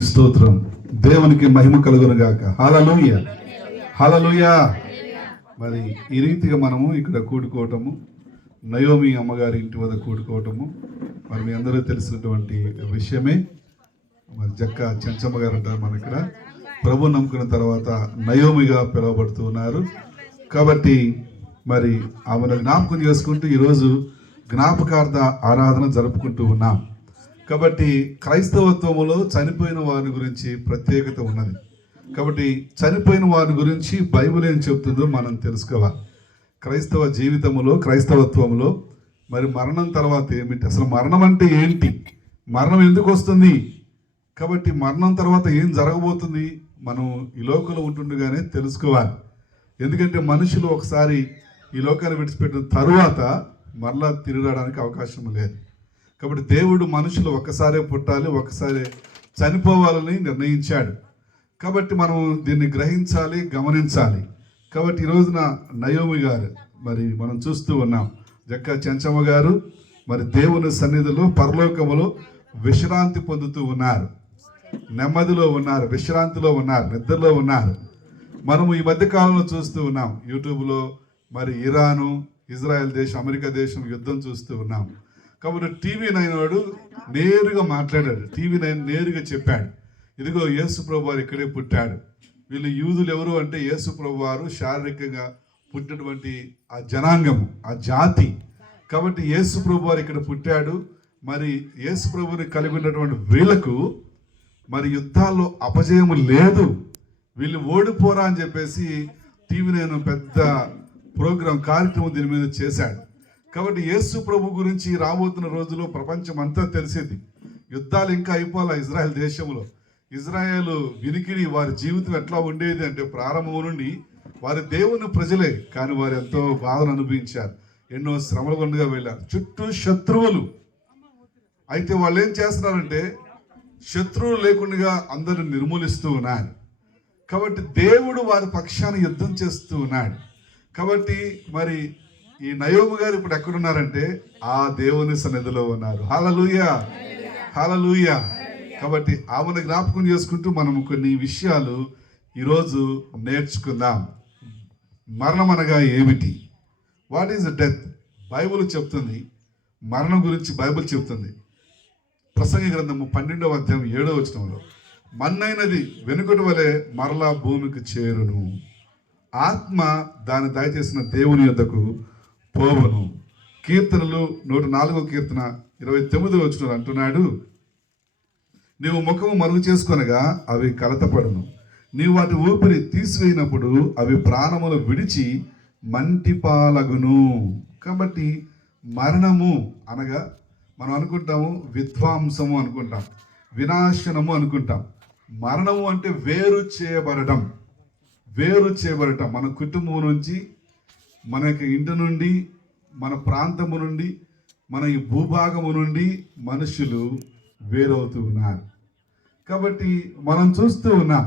స్తోత్రం. దేవునికి మహిమ కలుగును గాక. హల్లెలూయా, హల్లెలూయా. మరి ఈ రీతిగా మనము ఇక్కడ కూడుకోవటము, నయోమి అమ్మగారి ఇంటి వద్ద కూడుకోవటము మరి మీ అందరూ తెలిసినటువంటి విషయమే. మరి జక్క చెంచమ్మ గారు అంటారు మన ఇక్కడ. ప్రభు నమ్ముకున్న తర్వాత నయోమిగా పిలువబడుతూ ఉన్నారు. కాబట్టి మరి ఆమెను జ్ఞాపకం చేసుకుంటూ ఈరోజు జ్ఞాపకార్థ ఆరాధన జరుపుకుంటూ ఉన్నాం. కాబట్టి క్రైస్తవత్వములో చనిపోయిన వారి గురించి ప్రత్యేకత ఉన్నది. కాబట్టి చనిపోయిన వారి గురించి బైబిల్ ఏం చెప్తుందో మనం తెలుసుకోవాలి. క్రైస్తవ జీవితంలో, క్రైస్తవత్వంలో మరి మరణం తర్వాత ఏమిటి, అసలు మరణం అంటే ఏంటి, మరణం ఎందుకు వస్తుంది, కాబట్టి మరణం తర్వాత ఏం జరగబోతుంది మనం ఈ లోకంలో ఉంటుండగానే తెలుసుకోవాలి. ఎందుకంటే మనుషులు ఒకసారి ఈ లోకాన్ని విడిచిపెట్టిన తరువాత మరలా తిరిగి రావడానికి అవకాశం లేదు. కాబట్టి దేవుడు మనుషులు ఒక్కసారే పుట్టాలి, ఒక్కసారే చనిపోవాలని నిర్ణయించాడు. కాబట్టి మనం దీన్ని గ్రహించాలి, గమనించాలి. కాబట్టి ఈ రోజున నయోమి గారు మరి మనం చూస్తూ ఉన్నాం. జక్క చెంచమ్మ గారు మరి దేవుని సన్నిధిలో పరలోకములో విశ్రాంతి పొందుతూ ఉన్నారు, నెమ్మదిలో ఉన్నారు, విశ్రాంతిలో ఉన్నారు, నిద్రలో ఉన్నారు. మనము ఈ మధ్య కాలంలో చూస్తూ ఉన్నాం యూట్యూబ్లో మరి ఇరాను, ఇజ్రాయెల్ దేశం, అమెరికా దేశం యుద్ధం చూస్తూ ఉన్నాం. కాబట్టి TV9 వాడు నేరుగా మాట్లాడాడు. TV9 నేరుగా చెప్పాడు, ఇదిగో యేసు ప్రభు వారు ఇక్కడే పుట్టాడు. వీళ్ళు యూదులు ఎవరు అంటే యేసు ప్రభు వారు శారీరకంగా పుట్టినటువంటి ఆ జనాంగము, ఆ జాతి. కాబట్టి యేసు ప్రభు వారు ఇక్కడ పుట్టాడు. మరి యేసు ప్రభుని కలిగి ఉన్నటువంటి వీళ్ళకు మరి యుద్ధాల్లో అపజయము లేదు, వీళ్ళు ఓడిపోరా అని చెప్పేసి TV9 పెద్ద కార్యక్రమం దీని మీద చేశాడు. కాబట్టి యేసు ప్రభు గురించి రాబోతున్న రోజుల్లో ప్రపంచం అంతా తెలిసేది. యుద్ధాలు ఇంకా అయిపోలే ఇజ్రాయెల్ దేశంలో. ఇజ్రాయెల్ వినికిడి, వారి జీవితం ఎట్లా ఉండేది అంటే ప్రారంభం నుండి వారి దేవుని ప్రజలే, కానీ వారు ఎంతో బాధను అనుభవించారు, ఎన్నో శ్రమల గుండగా వెళ్ళారు, చుట్టూ శత్రువులు. అయితే వాళ్ళు ఏం చేస్తున్నారంటే శత్రువులు లేకుండా అందరిని నిర్మూలిస్తూ ఉన్నారు. కాబట్టి దేవుడు వారి పక్షాన యుద్ధం చేస్తూ ఉన్నాడు. కాబట్టి మరి ఈ నయోమి గారు ఇప్పుడు ఎక్కడున్నారంటే ఆ దేవుని సన్నిధిలో ఉన్నారు. హల్లెలూయా, హల్లెలూయా. కాబట్టి ఆమెను జ్ఞాపకం చేసుకుంటూ మనం కొన్ని విషయాలు ఈరోజు నేర్చుకుందాం. మరణం అనగా ఏమిటి, వాట్ ఈజ్ డెత్? బైబిల్ చెప్తుంది, మరణం గురించి బైబిల్ చెప్తుంది. ప్రసంగి గ్రంథము 12వ అధ్యాయం 7వ వచనంలో, మన్నైనది వెనుకటి వలె మరలా భూమికి చేరును, ఆత్మ దాన్ని దయచేసిన దేవుని యొద్దకు పోవను. కీర్తనలు 104వ కీర్తన 29వ వచనంలో అంటున్నాడు, నీవు ముఖము మరుగు చేసుకొనగా అవి కలతపడును, నీవు వాటి ఊపిరి తీసివేయినప్పుడు అవి ప్రాణములు విడిచి మంటిపాలగును. కాబట్టి మరణము అనగా మనం అనుకుంటాము విధ్వంసము అనుకుంటాం, వినాశనము అనుకుంటాం. మరణము అంటే వేరు చేయబడటం, వేరు చేయబడటం. మన కుటుంబం నుంచి, మన ఇంటి నుండి, మన ప్రాంతము నుండి, మన ఈ భూభాగము నుండి మనుషులు వేరవుతూ ఉన్నారు. కాబట్టి మనం చూస్తూ ఉన్నాం,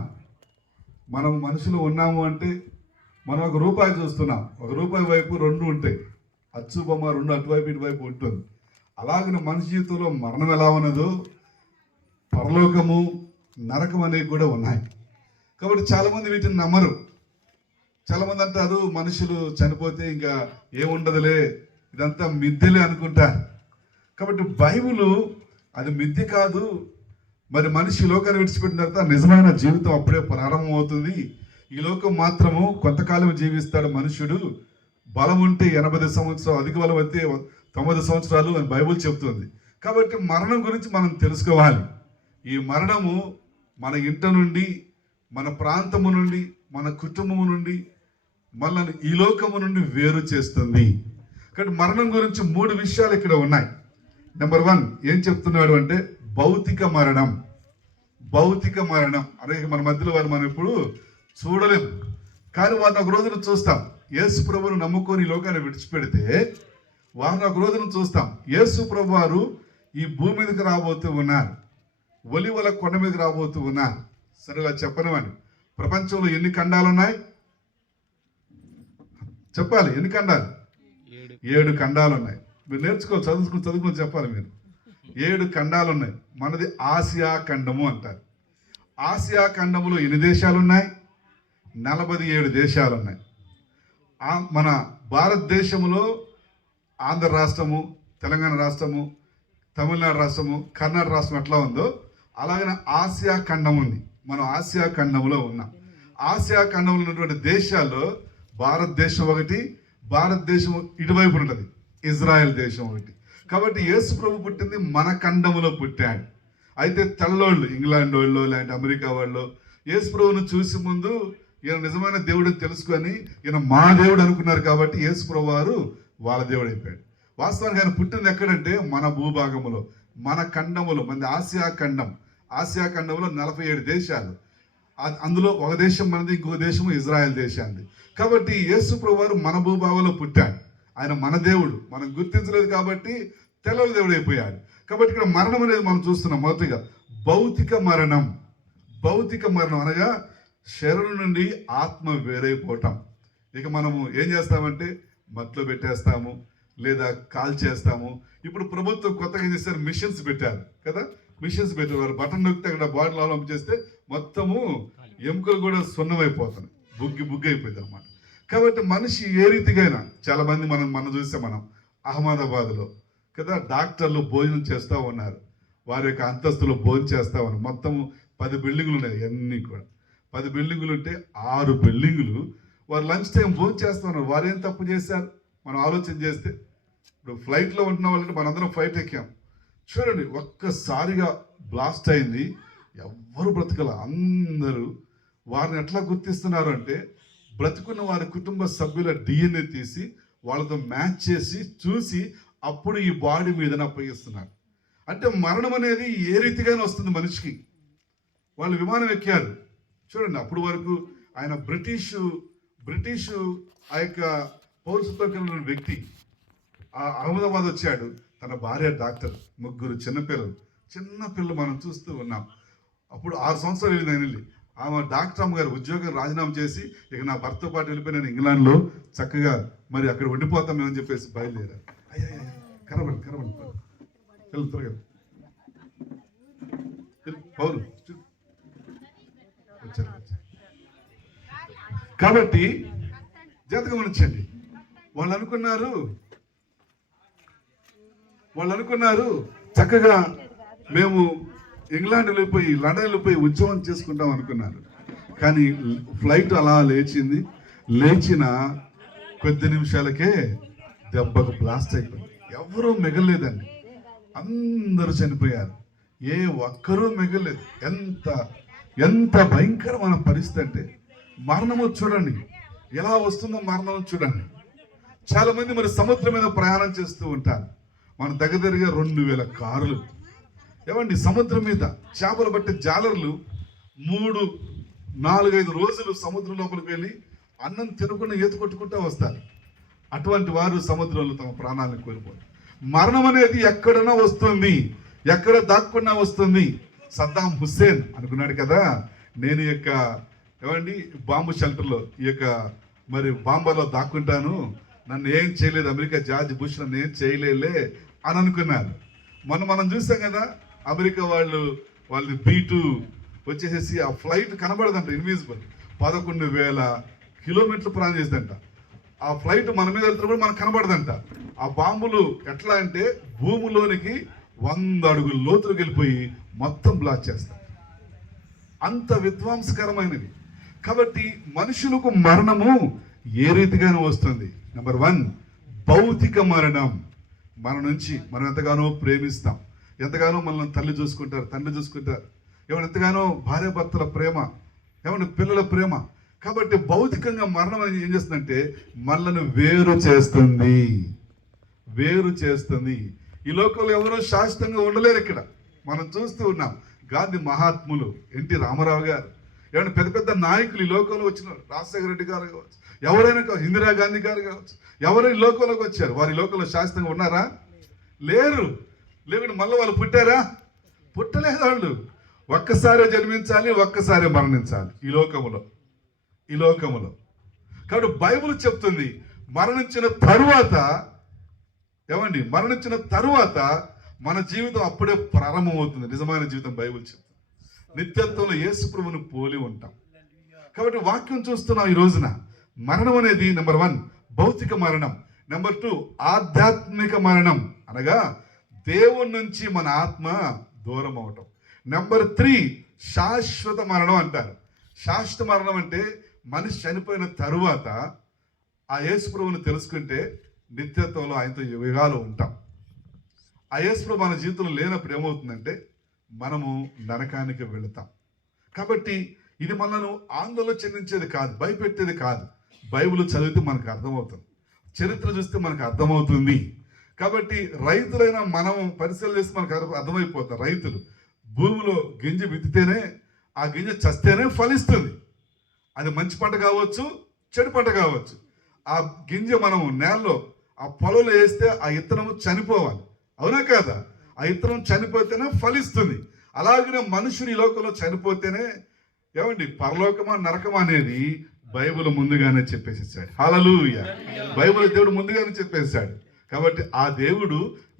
మనం మనుషులు ఉన్నాము అంటే మనం ఒక రూపాయి చూస్తున్నాం, ఒక రూపాయి వైపు రెండు ఉంటాయి, అచ్చు బొమ్మ రెండు అటువైపు ఇటువైపు ఉంటుంది. అలాగే మనిషి జీవితంలో మరణం ఎలా ఉన్నదో పరలోకము, నరకం అనేవి కూడా ఉన్నాయి. కాబట్టి చాలామంది వీటిని నమ్మరు. చాలామంది అంటారు మనుషులు చనిపోతే ఇంకా ఏముండదులే, ఇదంతా మిథ్యలే అనుకుంటారు. కాబట్టి బైబిలు అది మిథ్య కాదు. మరి మనిషి లోకాన్ని విడిచిపెట్టిన తర్వాత నిజమైన జీవితం అప్పుడే ప్రారంభం అవుతుంది. ఈ లోకం మాత్రము కొంతకాలం జీవిస్తాడు మనుషుడు, బలం ఉంటే 80 సంవత్సరాలు, అధిక బలం అయితే 90 సంవత్సరాలు అని బైబిల్ చెప్తుంది. కాబట్టి మరణం గురించి మనం తెలుసుకోవాలి. ఈ మరణము మన ఇంట నుండి, మన ప్రాంతము నుండి, మన కుటుంబము నుండి, మనల్ని ఈ లోకము నుండి వేరు చేస్తుంది. కాబట్టి మరణం గురించి 3 విషయాలు ఇక్కడ ఉన్నాయి. నెంబర్ 1 ఏం చెప్తున్నాడు అంటే భౌతిక మరణం. భౌతిక మరణం అనేది మన మధ్యలో వారు మనం ఇప్పుడు చూడలేము, కానీ వారిని ఒక రోజున చూస్తాం. యేసు ప్రభువును నమ్ముకొని ఈ లోకాన్ని విడిచిపెడితే వారిని ఒక రోజున చూస్తాం. యేసు ప్రభు వారు ఈ భూమి మీదకి రాబోతూ ఉన్నారు, ఒలివల కొండ మీదకి రాబోతూ ఉన్నారు. సరేలా చెప్పనివ్వండి, ప్రపంచంలో ఎన్ని ఖండాలు ఉన్నాయి చెప్పాలి. ఎన్ని ఖండాలు? 7 ఖండాలు ఉన్నాయి. మీరు నేర్చుకోవాలి, చదువుకుని చెప్పాలి మీరు. 7 ఖండాలు ఉన్నాయి. మనది ఆసియా ఖండము అంటారు. ఆసియా ఖండంలో ఎన్ని దేశాలు ఉన్నాయి? 47 దేశాలు ఉన్నాయి. మన భారతదేశంలో ఆంధ్ర రాష్ట్రము, తెలంగాణ రాష్ట్రము, తమిళనాడు రాష్ట్రము, కర్ణాటక రాష్ట్రం ఎట్లా ఉందో అలాగనే ఆసియా ఖండం ఉంది. మనం ఆసియా ఖండంలో ఉన్నాం. ఆసియా ఖండంలో ఉన్నటువంటి దేశాల్లో భారతదేశం ఒకటి, భారతదేశం ఇటువైపు ఉంటుంది, ఇజ్రాయెల్ దేశం ఒకటి. కాబట్టి యేసు ప్రభు పుట్టింది మన ఖండంలో పుట్టాడు. అయితే తెల్లోళ్ళు, ఇంగ్లాండ్ వాళ్ళు లేదంటే అమెరికా వాళ్ళు యేసు ప్రభువును చూసి ముందు ఈయన నిజమైన దేవుడు తెలుసుకొని ఈయన మా దేవుడు అనుకున్నారు. కాబట్టి యేసు ప్రభు వారు వాళ్ళ దేవుడు అయిపోయాడు. వాస్తవానికి ఆయన పుట్టింది ఎక్కడంటే మన భూభాగంలో, మన ఖండములో, మన ఆసియా ఖండం. ఆసియా ఖండంలో 47 దేశాలు. అందులో ఒక దేశం మనది, ఇంకో దేశం ఇజ్రాయెల్ దేశాన్ని. కాబట్టి యేసు ప్రభు వారు మన భూభాగంలో పుట్టాడు. ఆయన మన దేవుడు, మనం గుర్తించలేదు కాబట్టి తెల్లల దేవుడు అయిపోయాడు. కాబట్టి ఇక్కడ మరణం అనేది మనం చూస్తున్నాం. మొదటిగా భౌతిక మరణం. భౌతిక మరణం అనగా శరీరం నుండి ఆత్మ వేరైపోవటం. ఇక మనము ఏం చేస్తామంటే మట్లో పెట్టేస్తాము, లేదా కాల్ చేస్తాము. ఇప్పుడు ప్రభుత్వం కొత్తగా ఏం చేస్తారు, మిషన్స్ పెట్టారు కదా. మిషన్స్ పెట్టేవారు, బటన్ నొక్కితే అక్కడ బాటిల్ ఆలం చేస్తే మొత్తము ఎముకలు కూడా సున్నమైపోతున్నాయి, బుగ్గి అయిపోయింది అనమాట. కాబట్టి మనిషి ఏ రీతిగా చాలా మంది మనం చూస్తే మనం అహ్మదాబాద్లో కదా డాక్టర్లు భోజనం చేస్తూ ఉన్నారు. వారి యొక్క అంతస్తులో భోజనం చేస్తూ ఉన్నారు. మొత్తం 10 బిల్డింగులు ఉన్నాయి. అన్నీ కూడా 10 బిల్డింగులు ఉంటే 6 బిల్డింగులు వారు లంచ్ టైం భోజనం చేస్తూ ఉన్నారు. వారు ఏం తప్పు చేశారు మనం ఆలోచన చేస్తే? ఇప్పుడు ఫ్లైట్లో ఉంటున్న వాళ్ళంటే మనందరం ఫ్లైట్ ఎక్కాం. చూడండి, ఒక్కసారిగా బ్లాస్ట్ అయింది, ఎవ్వరు బ్రతకల. అందరూ వారిని ఎట్లా గుర్తిస్తున్నారు అంటే బ్రతుకున్న వారి కుటుంబ సభ్యుల DNA తీసి వాళ్ళతో మ్యాచ్ చేసి చూసి అప్పుడు ఈ బాడీ మీద అప్పగిస్తున్నారు. అంటే మరణం అనేది ఏ రీతిగానే వస్తుంది మనిషికి. వాళ్ళు విమానం ఎక్కారు చూడండి, అప్పుడు వరకు ఆయన బ్రిటిషు ఆ యొక్క పౌరసత్వం కలిగిన వ్యక్తి అహ్మదాబాద్ వచ్చాడు. తన భార్య డాక్టర్, 3 చిన్నపిల్లలు మనం చూస్తూ ఉన్నాం. అప్పుడు 6 సంవత్సరాలు వెళ్ళి ఆమె డాక్టర్ అమ్మగారు ఉద్యోగం రాజీనామా చేసి ఇక నా భర్తతో పాటు వెళ్ళిపోయి నేను ఇంగ్లాండ్లో చక్కగా మరి అక్కడ ఉండిపోతాం మేమని చెప్పేసి బయలుదేరారు. కరబండి వెళ్తారు పౌరు వచ్చారు. కాబట్టి జాతకం గమనించండి. వాళ్ళు అనుకున్నారు చక్కగా మేము ఇంగ్లాండ్ వెళ్ళిపోయి లండన్ వెళ్ళిపోయి ఉద్యోగం చేసుకుంటాం అనుకున్నారు. కానీ ఫ్లైట్ అలా లేచిన కొద్ది నిమిషాలకే దెబ్బకు బ్లాస్ట్ అయిపోయింది. ఎవరూ మిగలలేదండి, అందరూ చనిపోయారు. ఏ ఒక్కరూ మిగలలేదు. ఎంత భయంకరమైన పరిస్థితి అంటే మరణము చూడండి ఎలా వస్తుందో. మరణం చూడండి. చాలా మంది మరి సముద్రం మీద ప్రయాణం చేస్తూ ఉంటారు. మన దగ్గరగా 2000 కార్లు ఏమండి సముద్రం మీద చేపలు పట్టే జాలర్లు 3-4-5 రోజులు సముద్రం లోపలికి వెళ్ళి అన్నం తినకుండా ఈత కొట్టుకుంటూ వస్తారు. అటువంటి వారు సముద్రంలో తమ ప్రాణాలను కోల్పోతారు. మరణం అనేది ఎక్కడైనా వస్తుంది, ఎక్కడ దాక్కున్నా వస్తుంది. సద్దాం హుస్సేన్ అనుకున్నాడు కదా, నేను ఈ యొక్క ఏమండి బాంబు షెల్టర్లో ఈ యొక్క మరి బాంబాలో దాక్కుంటాను, నన్ను ఏం చేయలేదు అమెరికా జార్జ్ బుష్ నన్ను ఏం చేయలేలే అని అనుకున్నారు. మనం చూసాం కదా అమెరికా వాళ్ళది B-2 వచ్చేసేసి ఆ ఫ్లైట్ కనబడదంట, ఇన్విజిబుల్. 11,000 కిలోమీటర్లు ప్రయాణం చేసిందంట. ఆ ఫ్లైట్ మన మీద వెళ్తున్నప్పుడు మనకు కనబడదంట. ఆ బాంబులు ఎట్లా అంటే భూమిలోనికి 100 అడుగుల లోతులకు వెళ్ళిపోయి మొత్తం బ్లాస్ట్ చేస్తారు. అంత విధ్వంసకరమైనవి. కాబట్టి మనుషులకు మరణము ఏ రీతిగానో వస్తుంది. నెంబర్ 1 భౌతిక మరణం. మన నుంచి మనం ఎంతగానో ప్రేమిస్తాం, ఎంతగానో మనల్ని తల్లి చూసుకుంటారు, తండ్రి చూసుకుంటారు, ఏమైనా ఎంతగానో భార్యాభర్తల ప్రేమ, ఏమైనా పిల్లల ప్రేమ. కాబట్టి భౌతికంగా మరణం అనేది ఏం చేస్తుందంటే మనల్ని వేరు చేస్తుంది. ఈ లోకంలో ఎవరో శాశ్వతంగా ఉండలేరు. ఇక్కడ మనం చూస్తూ ఉన్నాం. గాంధీ మహాత్ములు, ఎన్టీ రామారావు గారు, ఏమైనా పెద్ద నాయకులు ఈ లోకంలో వచ్చినారు. రాజశేఖర రెడ్డి గారు కావచ్చు, ఎవరైనా ఇందిరాగాంధీ గారు కావచ్చు, ఎవరైనా ఈ లోకంలోకి వచ్చారు. వారి లోకంలో శాశ్వతంగా ఉన్నారా? లేరు. లేకుంటే మళ్ళీ వాళ్ళు పుట్టారా? పుట్టలేదు. వాళ్ళు ఒక్కసారే జన్మించాలి, ఒక్కసారే మరణించాలి ఈ లోకములో. కాబట్టి బైబిల్ చెప్తుంది మరణించిన తరువాత మన జీవితం అప్పుడే ప్రారంభమవుతుంది. నిజమైన జీవితం బైబిల్ చెప్తుంది. నిత్యత్వంలో యేసు ప్రభువును పోలి ఉంటాం. కాబట్టి వాక్యం చూస్తున్నాం ఈ రోజున. మరణం అనేది నెంబర్ 1 భౌతిక మరణం, నెంబర్ 2 ఆధ్యాత్మిక మరణం, అనగా దేవుని నుంచి మన ఆత్మ దూరం అవటం, నెంబర్ 3 శాశ్వత మరణం అంటారు. శాశ్వత మరణం అంటే మనిషి చనిపోయిన తరువాత ఆ యేసు ప్రభువును తెలుసుకుంటే నిత్యత్వంలో ఆయనతో యుగాలు ఉంటాం. ఆ యేసు ప్రభు మన జీవితంలో లేనప్పుడు ఏమవుతుందంటే మనము నరకానికి వెళతాం. కాబట్టి ఇది మనను ఆందోళన చెందించేది కాదు, భయపెట్టేది కాదు. బైబిల్ చదివితే మనకు అర్థమవుతుంది, చరిత్ర చూస్తే మనకు అర్థమవుతుంది. కాబట్టి రైతులైన మనం పరిశీలన చేస్తే మనకు అర్థమైపోతాం. రైతులు భూమిలో గింజ విత్తితేనే ఆ గింజ చస్తేనే ఫలిస్తుంది. అది మంచి పంట కావచ్చు, చెడు పంట కావచ్చు. ఆ గింజ మనం నేలలో ఆ పొలంలో వేస్తే ఆ ఇత్తనము చనిపోవాలి, అవునా కాదా? ఆ ఇత్తనం చనిపోతేనే ఫలిస్తుంది. అలాగనే మనుషులు ఈ లోకంలో చనిపోతేనే ఏమండి పరలోకమా నరకమా అనేది బైబిల్ ముందుగానే చెప్పేసేసాడు. హల్లెలూయా! బైబిల్ దేవుడు ముందుగానే చెప్పేశాడు. కాబట్టి ఆ దేవుడు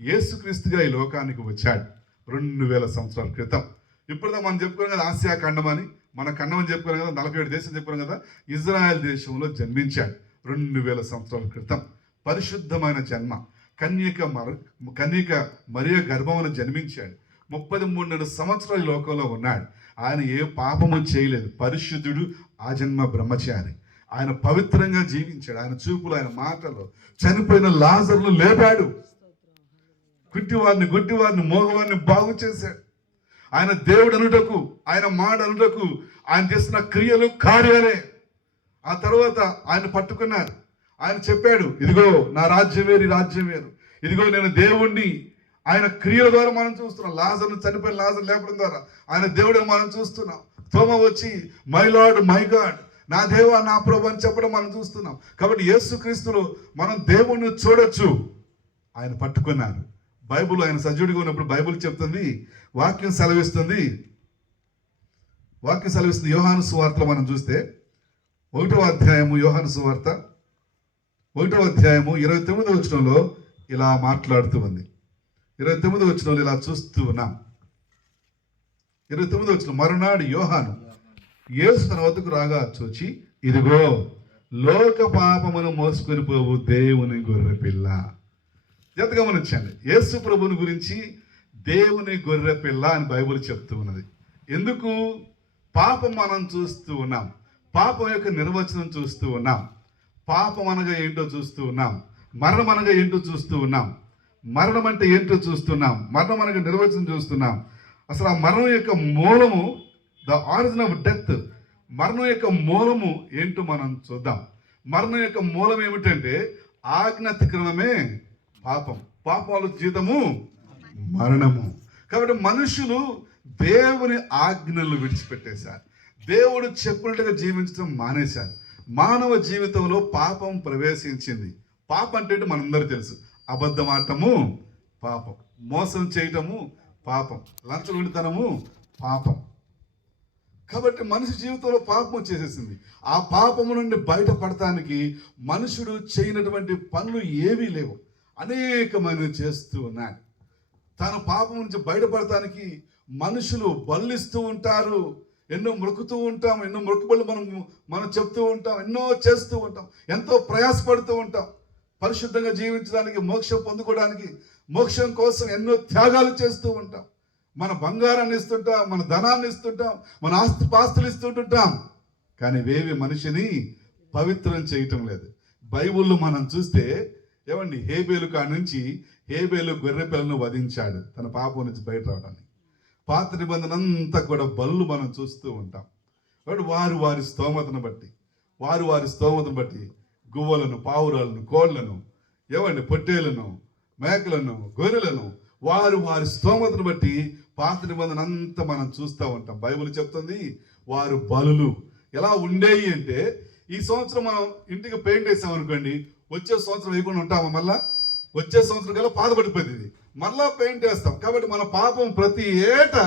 యేసుక్రీస్తుగా ఈ లోకానికి వచ్చాడు 2000 సంవత్సరాల క్రితం. ఇప్పుడు మనం చెప్పుకున్నాం కదా ఆసియా ఖండం అని, మన ఖండం అని చెప్పుకున్నాం కదా, 47 దేశం చెప్పుకున్నాం కదా. ఇజ్రాయెల్ దేశంలో జన్మించాడు 2000 సంవత్సరాల క్రితం. పరిశుద్ధమైన జన్మ, కన్యక మరియ గర్భమున జన్మించాడు. 33 సంవత్సరాల లోకంలో ఉన్నాడు. ఆయన ఏ పాపము చేయలేదు, పరిశుద్ధుడు, ఆజన్మ బ్రహ్మచారి. ఆయన పవిత్రంగా జీవించాడు. ఆయన చూపులు, ఆయన మాటలు చనిపోయిన లాజరును లేపాడు, గుడ్డివారిని మోగవారిని బాగు చేశాడు. ఆయన దేవుడు అనుటకు, ఆయన మాట అనుటకు ఆయన చేసిన క్రియలు కార్యాలే. ఆ తర్వాత ఆయన పట్టుకున్నారు. ఆయన చెప్పాడు, ఇదిగో నా రాజ్యం వేరు, రాజ్యం వేరు, ఇదిగో నేను దేవుణ్ణి. ఆయన క్రియల ద్వారా మనం చూస్తున్నాం. లాజరును చనిపోయిన లాజరు లేపడం ద్వారా ఆయన దేవుడిని మనం చూస్తున్నాం. తోమ వచ్చి మై లార్డ్ మై గాడ్, నా దేవా నా ప్రభు అని చెప్పడం మనం చూస్తున్నాం. కాబట్టి యేసుక్రీస్తులో మనం దేవుణ్ణి చూడొచ్చు. ఆయన పట్టుకున్నారు. బైబిల్ ఆయన సజీవుడిగా ఉన్నప్పుడు బైబిల్ చెప్తుంది, వాక్యం సెలవిస్తుంది. యోహాను సువార్తలో మనం చూస్తే 1వ అధ్యాయము, యోహాను సువార్త 1వ అధ్యాయము 29వ వచనంలో ఇలా మాట్లాడుతూ ఉంది. 29వ వచనంలో ఇలా చూస్తూ ఉన్నాం. 29వ వచనం, మరునాడు యోహాను యేసు తన వద్దకు రాగా చూచి, ఇదిగో లోక పాపమును మోసుకొని పోవు దేవుని గొర్రె పిల్ల. ఎంత గమనించండి, యేసు ప్రభుని గురించి దేవుని గొర్రె పిల్ల అని బైబిల్ చెప్తూ ఉన్నది. ఎందుకు? పాపం మనం చూస్తూ ఉన్నాం, పాపం యొక్క నిర్వచనం చూస్తూ ఉన్నాం, పాపం అనగా ఏంటో చూస్తూ ఉన్నాం, మరణం అనగా ఏంటో చూస్తూ ఉన్నాం, మరణం అంటే ఏంటో చూస్తున్నాం, మరణం అనగా నిర్వచనం చూస్తున్నాం. అసలు ఆ మరణం యొక్క మూలము, ద ఆరిజిన్ ఆఫ్ డెత్, మరణం యొక్క మూలము ఏంటో మనం చూద్దాం. మరణం యొక్క మూలం ఏమిటంటే ఆజ్ఞ అతిక్రమమే పాపం, పాపాల జీతము మరణము. కాబట్టి మనుషులు దేవుని ఆజ్ఞలు విడిచిపెట్టేశారు, దేవుడు చెప్పినట్టుగా జీవించడం మానేశారు. మానవ జీవితంలో పాపం ప్రవేశించింది. పాపం అంటే మనందరూ తెలుసు, అబద్ధం ఆడటము పాపం, మోసం చేయటము పాపం, లంచగొండితనము పాపం. కాబట్టి మనిషి జీవితంలో పాపం వచ్చేసేసింది. ఆ పాపము నుండి బయటపడటానికి మనుషుడు చేయనటువంటి పనులు ఏవీ లేవు, అనేకమైనవి చేస్తూ ఉన్నాడు. తన పాపం నుంచి బయటపడటానికి మనుషులు బలిస్తూ ఉంటారు, ఎన్నో మొక్కుతూ ఉంటాం, ఎన్నో మొక్కుబళ్ళు మనం చెప్తూ ఉంటాం, ఎన్నో చేస్తూ ఉంటాం, ఎంతో ప్రయాసపడుతూ ఉంటాం. పరిశుద్ధంగా జీవించడానికి, మోక్షం పొందుకోవడానికి, మోక్షం కోసం ఎన్నో త్యాగాలు చేస్తూ ఉంటాం. మన బంగారాన్ని ఇస్తుంటాం, మన ధనాన్ని ఇస్తుంటాం, మన పాస్తులు ఇస్తుంటుంటాం. కానీ ఇవేవి మనిషిని పవిత్రం చేయటం లేదు. బైబిల్లో మనం చూస్తే ఏమండి, హేబేలు కాడి నుంచి హేబేలు గొర్రె పిల్లను వధించాడు తన పాపం నుంచి బయట రావడానికి. పాత నిబంధన అంతా కూడా బళ్ళు మనం చూస్తూ ఉంటాం. కాబట్టి వారి స్తోమతను బట్టి గువ్వలను, పావురాలను, కోళ్లను, ఏమండి పొట్టేలను, మేకలను, గొర్రెలను వారి స్తోమతను బట్టి పాత నిబంధన అంతా మనం చూస్తూ ఉంటాం. బైబిల్ చెప్తుంది వారు బలులు ఎలా ఉండేవి అంటే, ఈ సంవత్సరం మనం ఇంటికి పెయింట్ వేసాం అనుకోండి, వచ్చే సంవత్సరం వేయకుండా ఉంటామా? మళ్ళా వచ్చే సంవత్సరం కల్లా పాతపడిపోయింది, మళ్ళా పెయింట్ వేస్తాం. కాబట్టి మన పాపం ప్రతి ఏటా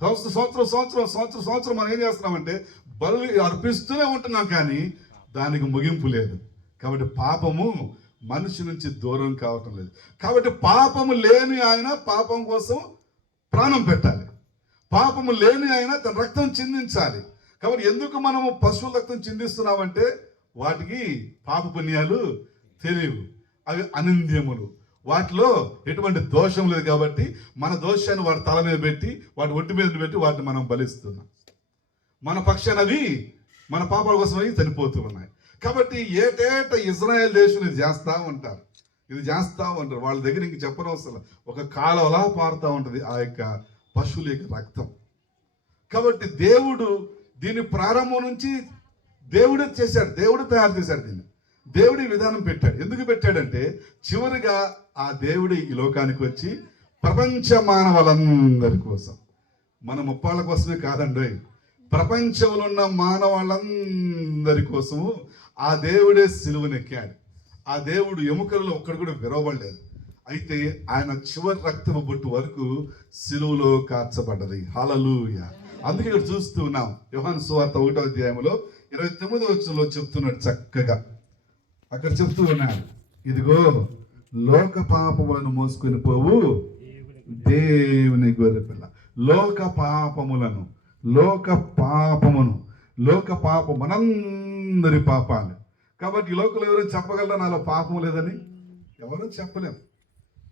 సంవత్సరం మనం ఏం చేస్తున్నామంటే బలు అర్పిస్తూనే ఉంటున్నాం, కానీ దానికి ముగింపు లేదు. కాబట్టి పాపము మనిషి నుంచి దూరం కావటం లేదు. కాబట్టి పాపము లేని ఆయన పాపం కోసం ప్రాణం పెట్టాలి, పాపము లేని ఆయన తన రక్తం చిందించాలి. కాబట్టి ఎందుకు మనము పశువుల రక్తం చిందిస్తున్నామంటే వాటికి పాప పుణ్యాలు తెలియవు, అవి అనింద్యములు, వాటిలో ఎటువంటి దోషం లేదు. కాబట్టి మన దోషాన్ని వాటి తల మీద పెట్టి వాటి ఒంటి మీద పెట్టి వాటిని మనం బలిస్తున్నాం. మన పక్షాన అవి మన పాపాల కోసం అవి చనిపోతూ ఉన్నాయి. కాబట్టి ఏటేట ఇజ్రాయెల్ దేశం ఇది చేస్తూ ఉంటారు, ఇది చేస్తూ ఉంటారు. వాళ్ళ దగ్గర ఇంక చెప్పనవసరం, ఒక కాలువలా పారుతూ ఉంటుంది ఆ యొక్క పశువుల యొక్క రక్తం. కాబట్టి దేవుడు దీని ప్రారంభం నుంచి దేవుడే చేశాడు, దేవుడు తయారు చేశాడు దీన్ని, దేవుడి విధానం పెట్టాడు. ఎందుకు పెట్టాడంటే చివరిగా ఆ దేవుడు ఈ లోకానికి వచ్చి ప్రపంచ మానవులందరి కోసం, మన ముప్పాళ్ళ కోసమే కాదండి, ప్రపంచంలో ఉన్న మానవాళ్ళందరి కోసము ఆ దేవుడే సిలువనెక్కాడు. ఆ దేవుడు ఎముకలలో ఒక్కడు కూడా విరవబడలేదు. అయితే ఆయన చివరి రక్తము బొట్టు వరకు సిలువలో కార్చబడ్డది. హల్లెలూయా. అందుకే ఇక్కడ చూస్తూ ఉన్నాం యోహాను సువార్త 1వ అధ్యాయంలో 29వ వచనంలో చెప్తున్నాడు చక్కగా. అక్కడ చెప్తూ ఉన్నాడు, ఇదిగో లోక పాపములను మోసుకొని పోవు దేవుని గొర్రెపిల్ల. లోక పాపము మనందరి పాపాలు. కాబట్టి ఈ లోకంలో ఎవరు చెప్పగలరా నాలో పాపము లేదని? ఎవరు చెప్పలేము.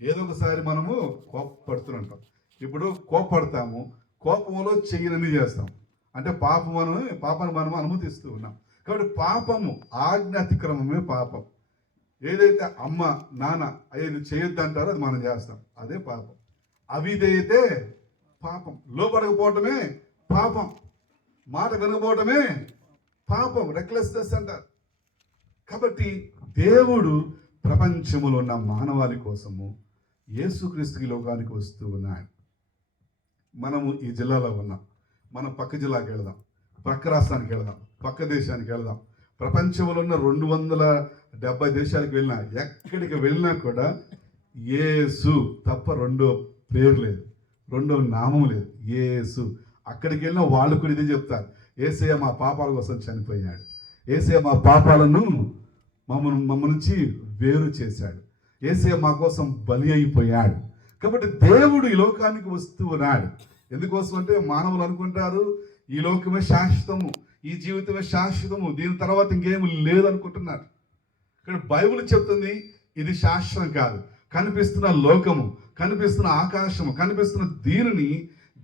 ఏదో ఒకసారి మనము కోపడుతుంటాం. ఇప్పుడు కోపడతాము, కోపంలో చెయ్యనని చేస్తాం, అంటే పాపాన్ని మనం అనుమతిస్తూ ఉన్నాం. కాబట్టి పాపము ఆజ్ఞ అతిక్రమమే పాపం. ఏదైతే అమ్మ నాన్న అయ్యేది చేయొద్దు అంటారో అది మనం చేస్తాం, అదే పాపం. అవిధేయతే పాపం, లోపడకపోవటమే పాపం, మాట వినకపోవటమే పాపం, రెక్లెస్నెస్ అంటారు. కాబట్టి దేవుడు ప్రపంచంలో ఉన్న మానవాళి కోసము యేసుక్రీస్తుకి లోకానికి వస్తూ ఉన్నాడు. మనము ఈ జిల్లాలో ఉన్నాం, మనం పక్క జిల్లాకి వెళదాం, పక్క రాష్ట్రానికి వెళదాం, పక్క దేశానికి వెళదాం. ప్రపంచంలో ఉన్న 270 దేశాలకు వెళ్ళినా, ఎక్కడికి వెళ్ళినా కూడా యేసు తప్ప రెండో పేరు లేదు, రెండో నామం లేదు, యేసు. అక్కడికి వెళ్ళినా వాళ్ళు కూడా ఇదే చెప్తారు, యేసయ్య మా పాపాల కోసం చనిపోయాడు, యేసయ్య మా పాపాలను మమ్మ నుంచి వేరు చేశాడు, యేసయ్య మా కోసం బలి అయిపోయాడు. కాబట్టి దేవుడు ఈ లోకానికి వస్తూ ఉన్నాడు. ఎందుకోసం అంటే మానవులు అనుకుంటారు ఈ లోకమే శాశ్వతము, ఈ జీవితమే శాశ్వతము, దీని తర్వాత ఇంకేమి లేదనుకుంటున్నారు. ఇక్కడ బైబిల్ చెప్తుంది ఇది శాశ్వతం కాదు. కనిపిస్తున్న లోకము, కనిపిస్తున్న ఆకాశము, కనిపిస్తున్న దీనిని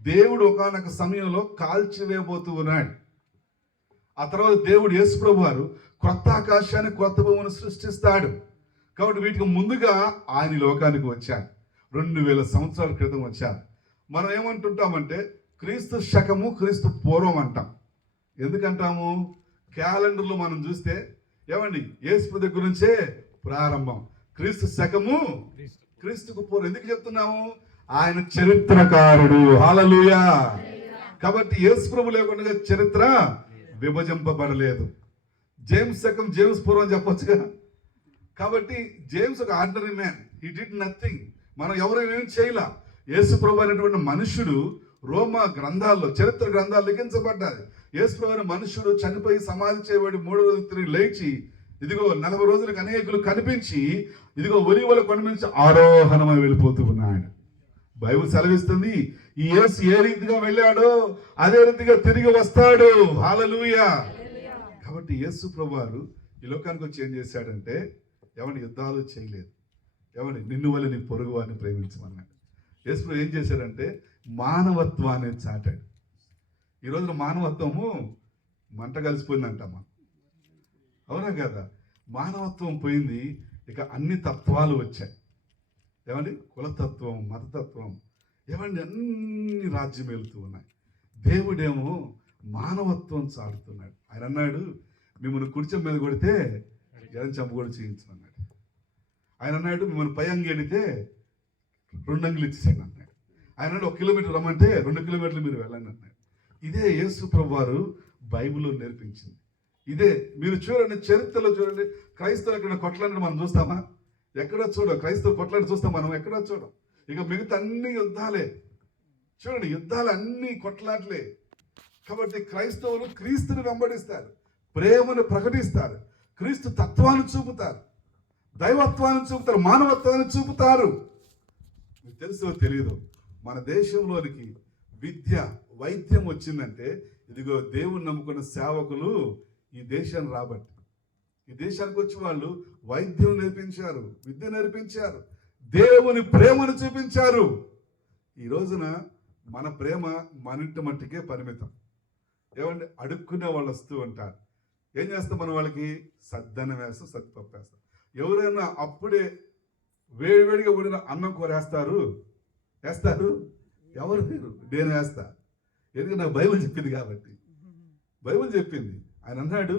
దేవుడు ఒకానొక సమయంలో కాల్చివేయబోతూ ఉన్నాడు. ఆ తర్వాత దేవుడు యేసుప్రభు వారు కొత్త ఆకాశాన్ని, కొత్త భూమిని సృష్టిస్తాడు. కాబట్టి వీటికి ముందుగా ఆయన లోకానికి వచ్చాడు, 2000 సంవత్సరాల క్రితం వచ్చారు. మనం ఏమంటుంటామంటే క్రీస్తు శకము, క్రీస్తు పూర్వం అంటాం. ఎందుకంటాము? క్యాలెండర్లో మనం చూస్తే ఏమండి యేసు దగ్గర నుంచే ప్రారంభం, క్రీస్తు శకము, క్రీస్తుకు పూర్వం. ఎందుకు చెప్తున్నాము? ఆయన చరిత్రకారుడు. హల్లెలూయా. కాబట్టి యేసు ప్రభు లేకుండా చరిత్ర విభజింపబడలేదు. జేమ్స్ శకం, జేమ్స్ పూర్వం చెప్పొచ్చుగా. కాబట్టి జేమ్స్ ఒక ordinary man, he did nothing. మనం ఎవరైనా ఏం చేయలా. యేసు ప్రభు అనేటువంటి మనుషుడు రోమా గ్రంథాల్లో, చరిత్ర గ్రంథాలు లిఖించబడ్డాది. యేసు ప్రభు అనే మనుషుడు చనిపోయి సమాధి చేయబడి 3వ రోజు తిరిగి లేచి, ఇదిగో 40 రోజులకు అనేకులు కనిపించి, ఇదిగో ఒలీవల కొండ నుంచి ఆరోహణమై వెళ్ళిపోతూ ఉన్నాడు. బైబిల్ సెలవిస్తుంది ఈ యేసు ఏ రీతిగా వెళ్ళాడో అదే రీతిగా తిరిగి వస్తాడు. హల్లెలూయా. కాబట్టి యేసు ప్రభువారు ఈ లోకానికి వచ్చి ఏం చేశాడంటే, ఎవరి యుద్ధాలు చేయలేదు, ఎవరి నిన్ను వల్ల నీ పొరుగు వారిని ప్రేమించమన్నాడు. యేసు ప్రభు ఏం చేశాడంటే మానవత్వాన్ని చాటాడు. ఈ రోజున మానవత్వము మంట కలిసిపోయిందంటమ్మా, అవునా కదా? మానవత్వం పోయింది, ఇక అన్ని తత్వాలు వచ్చాయి. ఏమండి? కులతత్వం, మతతత్వం, ఏమండి అన్ని రాజ్యం వెళ్తూ ఉన్నాయి. దేవుడేమో మానవత్వం చాటుతున్నాడు. ఆయన అన్నాడు, మిమ్మల్ని కుడిచెం మీద కొడితే ఎడం చెంప కూడా చేయించమన్నాడు. ఆయన అన్నాడు, మిమ్మల్ని పై అంగి ఎడితే 2 అంగులు ఇచ్చేసాడు అన్నాడు. ఆయన అన్నాడు 1 కిలోమీటర్ రమ్మంటే 2 కిలోమీటర్లు మీరు వెళ్ళండి అన్నాడు. ఇదే యేసు ప్రభు వారు బైబిల్లో నేర్పించింది. ఇదే మీరు చూడండి, చరిత్రలో చూడండి, క్రైస్తవులు ఎక్కడ కొట్లాడిని మనం చూస్తామా? ఎక్కడో చూడం. క్రైస్తవులు కొట్లాడి చూస్తాం మనం, ఎక్కడో చూడం. ఇక మిగతా అన్ని యుద్ధాలే. చూడండి, యుద్ధాలు అన్ని కొట్లాట్లే. కాబట్టి క్రైస్తవులు క్రీస్తుని వెంబడిస్తారు, ప్రేమను ప్రకటిస్తారు, క్రీస్తు తత్వాన్ని చూపుతారు, దైవత్వాన్ని చూపుతారు, మానవత్వాన్ని చూపుతారు. మీకు తెలుసో తెలియదు, మన దేశంలోనికి విద్య, వైద్యం వచ్చిందంటే ఇదిగో దేవుని నమ్ముకున్న సేవకులు ఈ దేశాన్ని రాబట్టి, ఈ దేశానికి వచ్చి వాళ్ళు వైద్యం నేర్పించారు, విద్య నేర్పించారు, దేవుని ప్రేమను చూపించారు. ఈ రోజున మన ప్రేమ మన ఇంటి మట్టికే పరిమితం. ఏమంటే అడుక్కునే వాళ్ళు వస్తూ ఉంటారు. ఏం చేస్తాం మనం వాళ్ళకి? సద్దన్నం వేస్తాం, సత్తిపప్పు వేస్తాం. ఎవరైనా అప్పుడే వేడివేడిగా ఉడిన అన్నం కూర వేస్తారు? ఎవరు లేరు. నేను వేస్తా. ఎందుకంటే నాకు బైబిల్ చెప్పింది కాబట్టి. బైబిల్ చెప్పింది. ఆయన అన్నాడు,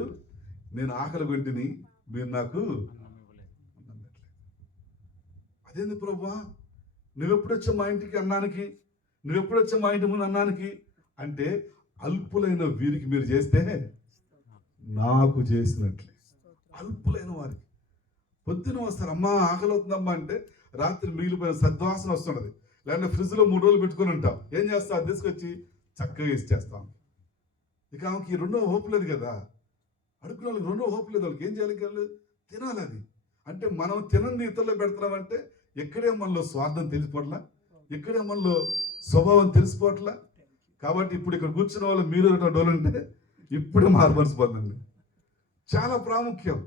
నేను ఆకలి కొంటిని, మీరు నాకు అదేంది ప్రభువా, నువ్వెప్పుడొచ్చా మా ఇంటికి అన్నానికి, నువ్వెప్పుడొచ్చా మా ఇంటి ముందు అన్నానికి అంటే, అల్పులైన వీరికి మీరు చేస్తే నాకు చేసినట్లే. అల్పులైన వారికి పొద్దున వస్తారు, అమ్మా ఆకలి అవుతుందమ్మా అంటే రాత్రి మిగిలిపోయిన సద్వాసన వస్తున్నది. లేదంటే ఫ్రిడ్జ్లో 3 రోజులు పెట్టుకుని ఉంటాం. ఏం చేస్తాం? అది తీసుకొచ్చి చక్కగా ఇచ్చేస్తాం. ఇక ఆమెకి రెండో హోప్ లేదు కదా. అడుగున వాళ్ళకి రెండో హోప్ లేదు. వాళ్ళకి ఏం చేయాలి? వాళ్ళు తినాలి. అది అంటే మనం తినంది ఇతరులు పెడుతున్నామంటే ఎక్కడే మనలో స్వార్థం తెలిసిపోవట్లా, ఎక్కడే మనలో స్వభావం తెలిసిపోవట్లా. కాబట్టి ఇప్పుడు ఇక్కడ కూర్చున్న వాళ్ళు మీరు డోలంటే ఇప్పుడే మార్మర్స్ పొందండి. చాలా ప్రాముఖ్యం.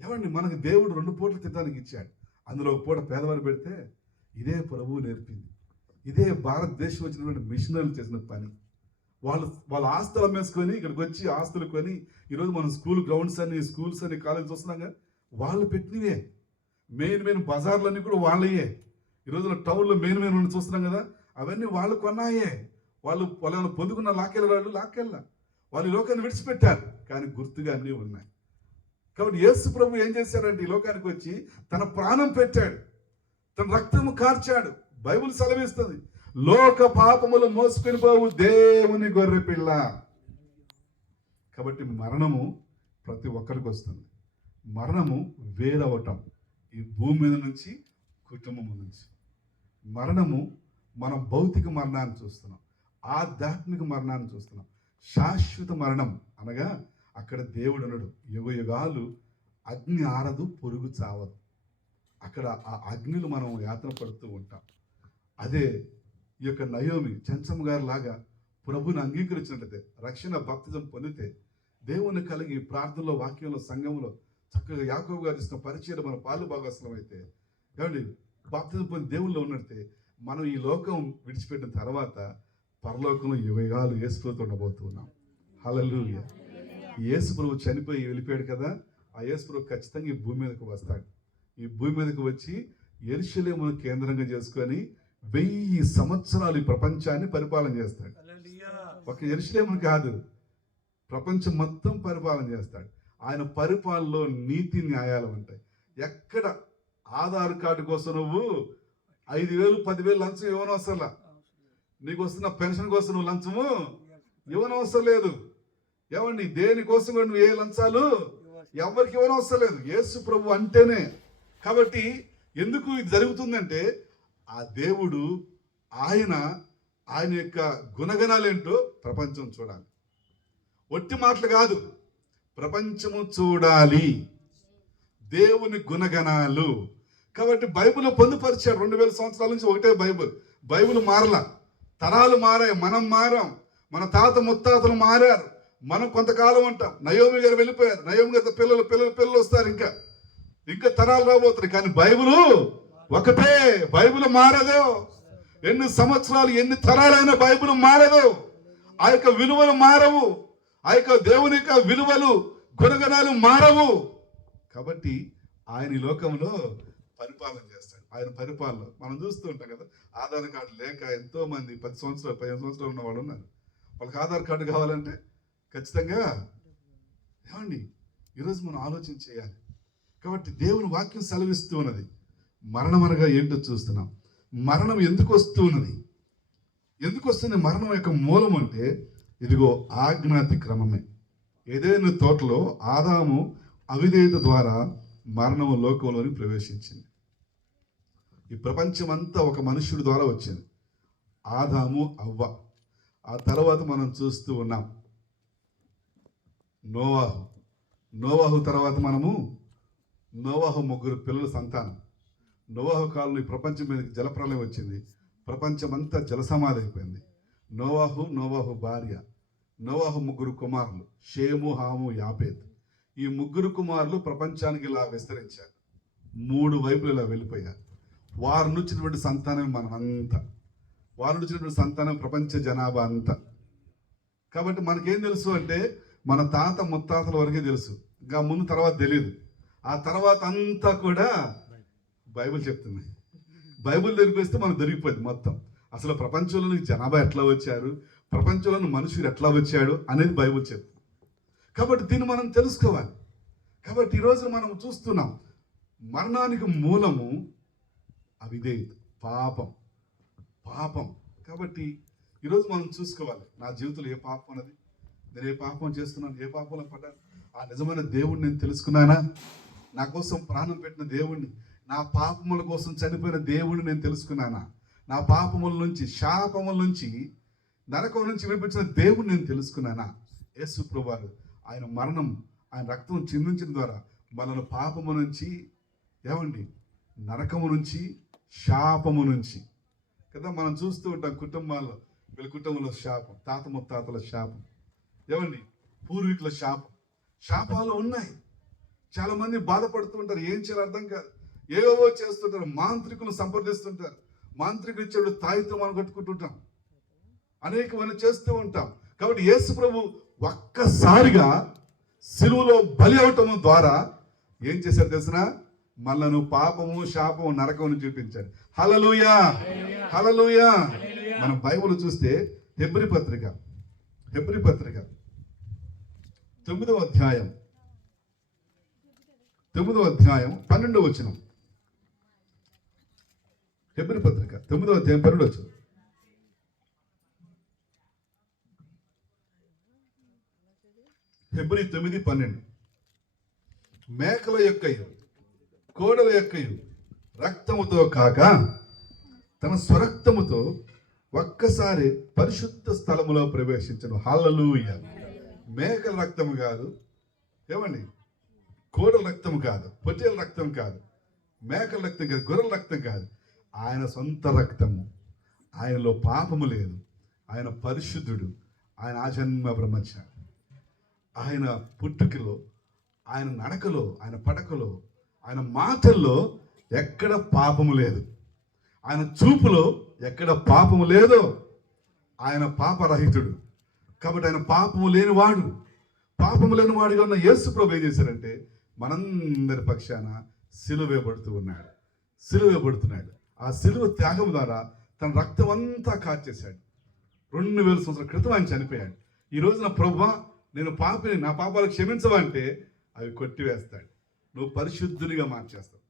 ఏమండి, మనకు దేవుడు 2 పూటలు తినడానికి ఇచ్చాడు. అందులో ఒక పూట పేదవారు పెడితే ఇదే ప్రభువు నేర్పింది. ఇదే భారతదేశం వచ్చినటువంటి మిషనరీలు చేసిన పని. వాళ్ళ ఆస్తులు అమ్మేసుకొని ఇక్కడికి వచ్చి ఆస్తులు కొని ఈరోజు మనం గ్రౌండ్స్ అని, స్కూల్స్ అని, కాలేజ్ చూస్తున్నాగా, వాళ్ళు పెట్టినవే. మెయిన్ బజార్లన్నీ కూడా వాళ్ళయే. ఈరోజు టౌన్లో మెయిన్ చూస్తున్నాం కదా, అవన్నీ వాళ్ళు కొన్నాయే. వాళ్ళు పొందుకున్న లాక్కెళ్ళ వాళ్ళు ఈ లోకాన్ని విడిచిపెట్టారు, కానీ గుర్తుగా అన్నీ ఉన్నాయి. కాబట్టి యేసు ప్రభు ఏం చేశాడంటే ఈ లోకానికి వచ్చి తన ప్రాణం పెట్టాడు, తన రక్తము కార్చాడు. బైబిల్ సెలవిస్తుంది, లోక పాపములు మోసుకొని పోవు దేవుని గొర్రె పిల్ల. కాబట్టి మరణము ప్రతి ఒక్కరికి వస్తుంది. మరణము వేరవటం ఈ భూమి మీద నుంచి, కుటుంబం నుంచి. మరణము మనం భౌతిక మరణాన్ని చూస్తున్నాం, ఆధ్యాత్మిక మరణాన్ని చూస్తున్నాం. శాశ్వత మరణం అనగా అక్కడ దేవుడు అనడు, యుగాలు అగ్ని ఆరదు, పొరుగు చావదు. అక్కడ ఆ అగ్నిలో మనం యాతన పడుతూ ఉంటాం. అదే ఈ యొక్క నయోమి చెంచమ్మ గారి లాగా ప్రభుని అంగీకరించినట్లయితే, రక్షణ బాప్తిజం పొందితే, దేవుని కలిగి ప్రార్థనలో, వాక్యంలో, సంఘంలో చక్కగా యాకోబు గారు ఇస్తున్న పరిచయం మన పాలు భాగస్వామ్యం అయితే, ఏమండి బాప్తిజం పొంది దేవుల్లో ఉన్నట్టే మనం ఈ లోకం విడిచిపెట్టిన తర్వాత పరలోకంలో యుగాలు యేసు ప్రభుతో ఉండబోతున్నాం. హల్లెలూయా. యేసు ప్రభు చనిపోయి వెళ్ళిపోయాడు కదా, ఆ యేసు ప్రభు ఖచ్చితంగా ఈ భూమి మీదకు వస్తాడు. ఈ భూమి మీదకు వచ్చి యెరూషలేమును కేంద్రంగా చేసుకొని 1000 సంవత్సరాలు ఈ ప్రపంచాన్ని పరిపాలన చేస్తాడు. ఒక యెరూషలేమును కాదు, ప్రపంచం మొత్తం పరిపాలన చేస్తాడు. ఆయన పరిపాలనలో నీతి న్యాయాలు ఉంటాయి. ఎక్కడ ఆధార్ కార్డు కోసం నువ్వు 5,000 10,000 లంచం ఇవ్వనవసరంలా. నీకు వస్తున్న పెన్షన్ కోసం నువ్వు లంచము ఇవ్వనవసరం లేదు. ఏమండి, దేనికోసం నువ్వు ఏ లంచాలు ఎవరికి ఇవ్వనవసరం లేదు. యేసు ప్రభు అంటేనే. కాబట్టి ఎందుకు ఇది జరుగుతుందంటే, ఆ దేవుడు ఆయన యొక్క గుణగణాలు ఏంటో ప్రపంచం చూడాలి. ఒట్టి మాటలు కాదు, ప్రపంచము చూడాలి దేవుని గుణగణాలు. కాబట్టి బైబిల్ పొందుపరిచాడు. 2000 సంవత్సరాల నుంచి ఒకటే బైబిల్ మారలా. తరాలు మారాయి, మనం మారాం, మన తాత ముత్తాతలు మారారు, మనం కొంతకాలం ఉంటాం. నయోమి గారు వెళ్ళిపోయారు, నయోమి గారి పిల్లలు వస్తారు, ఇంకా తరాలు రాబోతున్నాయి. కానీ బైబిల్ ఒకటే. బైబిల్ మారదు. ఎన్ని సంవత్సరాలు, ఎన్ని తరాలైన బైబిల్ మారదు. ఆ యొక్క విలువలు మారవు, ఆ యొక్క దేవుని యొక్క విలువలు, గుణగణాలు మారవు. కాబట్టి ఆయన ఈ లోకంలో పరిపాలన చేస్తాడు. ఆయన పరిపాలన మనం చూస్తూ ఉంటాం కదా. ఆధార్ కార్డు లేక ఎంతో మంది 10 సంవత్సరాలు 15 సంవత్సరాలు ఉన్న వాళ్ళు ఉన్నారు. వాళ్ళకి ఆధార్ కార్డు కావాలంటే ఖచ్చితంగా ఏమండి ఈరోజు మనం ఆలోచన చేయాలి. కాబట్టి దేవుని వాక్యం సెలవిస్తూ ఉన్నది. మరణం అనగా ఏంటో చూస్తున్నాం. మరణం ఎందుకు వస్తూ ఉన్నది? ఎందుకు వస్తుంది మరణం యొక్క మూలం అంటే, ఇదిగో ఆజ్ఞాతిక్రమమే. ఏదైనా తోటలో ఆదాము అవిధేయత ద్వారా మరణము లోకంలోని ప్రవేశించింది. ఈ ప్రపంచం అంతా ఒక మనుష్యుడి ద్వారా వచ్చింది, ఆదాము అవ్వ. ఆ తర్వాత మనం చూస్తూ ఉన్నాం నోవాహు తర్వాత నోవాహు 3 పిల్లల సంతానం. నోవాహు కాలంలో ఈ ప్రపంచం మీద జలప్రలయం వచ్చింది. ప్రపంచం అంతా జలసమాధి అయిపోయింది. నోవాహు భార్య, నోవాహు 3 కుమారులు, షేము, హాము, యాపేత్. ఈ 3 కుమారులు ప్రపంచానికి ఇలా విస్తరించారు. 3 వైపులు ఇలా వెళ్ళిపోయారు. వారి నుంచినటువంటి సంతానం మనమంతా, వారి నుంచినటువంటి సంతానం ప్రపంచ జనాభా అంతా. కాబట్టి మనకేం తెలుసు అంటే మన తాత ముత్తాతల వరకే తెలుసు, ఇంకా ముందు తర్వాత తెలియదు. ఆ తర్వాత అంతా కూడా బైబిల్ చెప్తుంది. బైబిల్ దొరికిస్తే మనకు దొరికిపోయింది మొత్తం. అసలు ప్రపంచంలోని జనాభా ఎట్లా వచ్చారు, ప్రపంచంలోని మనుషులు ఎట్లా వచ్చాడు అనేది బైబిల్ చెప్తుంది. కాబట్టి దీన్ని మనం తెలుసుకోవాలి. కాబట్టి ఈరోజు మనం చూస్తున్నాం మరణానికి మూలము అవిధేయత, పాపం. కాబట్టి ఈరోజు మనం చూసుకోవాలి, నా జీవితంలో ఏ పాపం అన్నది, నేను ఏ పాపం చేస్తున్నాను, ఏ పాపంలో పడ్డాను, ఆ నిజమైన దేవుడిని నేను తెలుసుకున్నానా, నా కోసం ప్రాణం పెట్టిన దేవుడిని, నా పాపముల కోసం చనిపోయిన దేవుడిని నేను తెలుసుకున్నానా, నా పాపముల నుంచి, శాపముల నుంచి, నరకం నుంచి విడిపించిన దేవుడిని నేను తెలుసుకున్నానా. యేసు ప్రభువారు ఆయన మరణం, ఆయన రక్తం చిందించిన ద్వారా మనను పాపము నుంచి, ఏమండి, నరకము నుంచి, శాపము నుంచి కదా మనం చూస్తూ ఉంటాం. కుటుంబాల్లో, వీళ్ళ కుటుంబంలో శాపం, తాత ముత్తాతల శాపం, ఏమండి, పూర్వీకుల శాపాలు ఉన్నాయి. చాలా మంది బాధపడుతూ ఉంటారు, ఏం చేయాలో అర్థం కాదు, ఏవో చేస్తుంటారు, మాంత్రికులు సంప్రదిస్తుంటారు, మాంత్రికులు ఇచ్చేవాడు తాయితో మనం కట్టుకుంటుంటాం, అనేకమైన చేస్తూ ఉంటాం. కాబట్టి యేసు ప్రభు ఒక్కసారిగా సిలువలో బలి అవటం ద్వారా ఏం చేశారు తెలిసిన, మనను పాపము, శాపము, నరకమును చూపించాడు. హల్లెలూయా, హల్లెలూయా. మనం బైబిల్ చూస్తే హెబ్రీ పత్రిక 9వ అధ్యాయం 12వ వచనం. హెబ్రీ పత్రిక 9వ అధ్యాయం 12వ వచనం. ఫిబ్రవరి 9:12. మేకల యొక్కయు కోడల యొక్కయు రక్తముతో కాక తన స్వరక్తముతో ఒక్కసారి పరిశుద్ధ స్థలములో ప్రవేశించను. హల్లెలూయా. మేకల రక్తము కాదు, ఏమండి, కోడల రక్తము కాదు, పొట్టేల రక్తం కాదు, మేకల రక్తం కాదు, గొర్రెల రక్తం కాదు, ఆయన సొంత రక్తము. ఆయనలో పాపము లేదు, ఆయన పరిశుద్ధుడు, ఆయన ఆజన్మ బ్రహ్మచారి. ఆయన పుట్టుకలో, ఆయన నడకలో, ఆయన పడకలో, ఆయన మాటల్లో ఎక్కడ పాపము లేదు, ఆయన చూపులో ఎక్కడ పాపము లేదో. ఆయన పాపరహితుడు కాబట్టి ఆయన పాపము లేనివాడుగా ఉన్న యేసు ప్రభు ఏం చేశారంటే మనందరి పక్షాన సిలువేయబడుతున్నాడు. ఆ సిలువ త్యాగం ద్వారా తన రక్తం అంతా కార్చేశాడు. 2000 సంవత్సరాల క్రితం ఆయన చనిపోయాడు. ఈ రోజున ప్రభువా నేను పాపిని, నా పాపాలు క్షమించవంటే అవి కొట్టివేస్తాడు, నువ్వు పరిశుద్ధునిగా మార్చేస్తావు.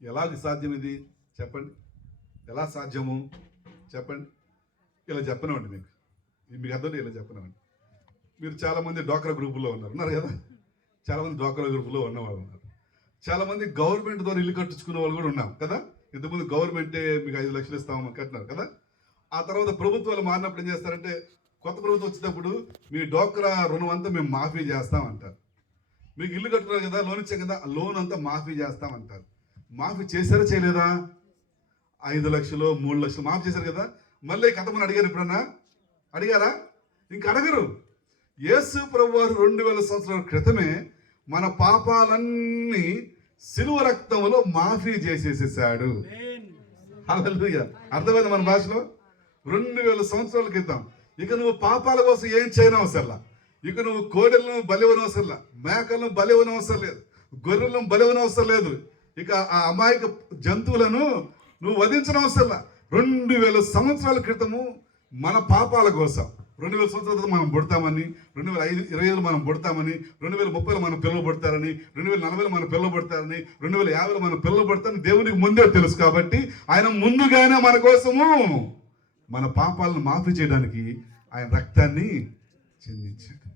ఎలాగ సాధ్యం ఇది చెప్పండి, ఎలా సాధ్యము చెప్పండి. ఇలా చెప్పనివ్వండి, మీకు అర్థం ఇలా చెప్పనివ్వండి. మీరు చాలామంది డోక్రా గ్రూపులో ఉన్నారు కదా, చాలామంది డోక్రా గ్రూపులో ఉన్నవాళ్ళు ఉన్నారు, చాలామంది గవర్నమెంట్ ద్వారా ఇల్లు కట్టించుకునే వాళ్ళు కూడా ఉన్నాం కదా. ఇంతకుముందు గవర్నమెంటే మీకు 5 లక్షలు ఇస్తామని కట్టినారు కదా. ఆ తర్వాత ప్రభుత్వాలు మారినప్పుడు ఏం చేస్తారంటే, కొత్త ప్రభుత్వం వచ్చేటప్పుడు మీ డోక్రా రుణం అంతా మేము మాఫీ చేస్తామంటారు. మీకు ఇల్లు కట్టుకున్నారు కదా, లోన్ ఇచ్చాం కదా, లోన్ అంతా మాఫీ చేస్తామంటారు. మాఫీ చేశారా చేయలేదా? 5 లక్షలు 3 లక్షలు మాఫీ చేశారు కదా. మళ్ళీ కథమని అడిగారు, ఎప్పుడన్నా అడిగారా? ఇంక అడగరు. యేసు ప్రభువారు 2000 సంవత్సరాల క్రితమే మన పాపాలన్నీ సిలువ రక్తంలో మాఫీ చేసేసేసాడు. హల్లెలూయా. అర్థమైంది మన భాషలో? 2000 సంవత్సరాల క్రితం. ఇక నువ్వు పాపాల కోసం ఏం చేయనవసరంలా, ఇక నువ్వు కోడెలను బలివనవసరంలా, మేకలను బలివనవసరం లేదు, గొర్రెలను బలివనవసరం లేదు, ఇక ఆ అమాయక జంతువులను నువ్వు వధించనవసరంలా. 2000 సంవత్సరాల క్రితము మన పాపాల కోసం 2000 సంవత్సరాల మనం పుడతామని, 2025 మనం పుడతామని, 2030 మన పిల్లలు పుడతారని, 2040 మన పిల్లలు పుడతారని, 2050 మన పిల్లలు పుడతారని దేవునికి ముందే తెలుసు. కాబట్టి ఆయన ముందుగానే మన కోసము మన పాపాలను మాఫీ చేయడానికి ఆయన రక్తాన్ని చెందించాడు.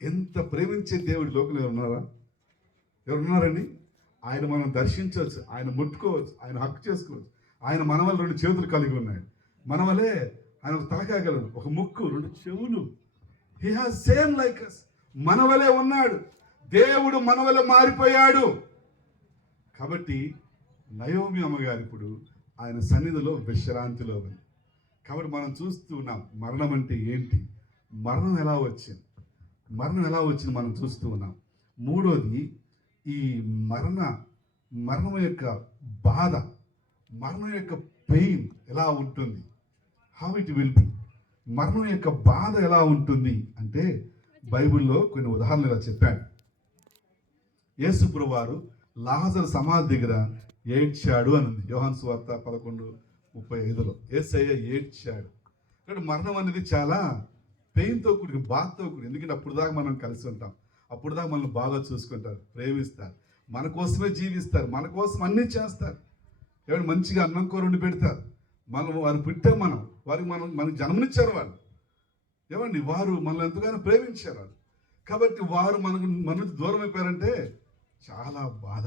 ఎంత ప్రేమించే దేవుడి లోకంలో ఎవరున్నారండి? ఆయన మనం దర్శించవచ్చు, ఆయన ముట్టుకోవచ్చు, ఆయన హక్కు చేసుకోవచ్చు. ఆయన మన వల్ల 2 చేతులు కలిగి ఉన్నాడు, మన వల్లే ఆయన ఒక తలకాయగలడు, ఒక ముక్కు, 2 చెవులు. He has same like us. మన వలే ఉన్నాడు దేవుడు, మన వలే మారిపోయాడు. కాబట్టి నయోమి అమ్మగారు ఇప్పుడు ఆయన సన్నిధిలో విశ్రాంతిలో ఉంది. కాబట్టి మనం చూస్తూ ఉన్నాం మరణం అంటే ఏంటి, మరణం ఎలా వచ్చింది, మనం చూస్తూ ఉన్నాం. మూడోది, ఈ మరణం యొక్క బాధ, మరణం యొక్క పెయిన్ ఎలా ఉంటుంది, హౌ ఇట్ విల్ బి, మరణం యొక్క బాధ ఎలా ఉంటుంది అంటే బైబిల్లో కొన్ని ఉదాహరణలు ఇలా చెప్పాడు. యేసు ప్రభువారు లాజరు సమాధి దగ్గర ఏడ్చాడు అని ఉంది యోహాను సువార్త 11:35. యేసయ్య ఏడ్చాడు. కాబట్టి మరణం అనేది చాలా పెయిన్తో కూడిన, బాధతో కూడిన. ఎందుకంటే అప్పుడు దాకా మనం కలిసి ఉంటాం, అప్పుడు దాకా మనల్ని బాగా చూసుకుంటారు, ప్రేమిస్తారు, మన కోసమే జీవిస్తారు, మన కోసం అన్నీ చేస్తారు. ఎవరు మంచిగా అన్నం కూర వండి పెడతారు, వారు పుట్టాం, మనకు జన్మనిచ్చారు వాళ్ళు. ఏమండి, వారు మనల్ని ఎంతగానో ప్రేమించారు వాళ్ళు. కాబట్టి వారు మన దూరం అయిపోయారంటే చాలా బాధ.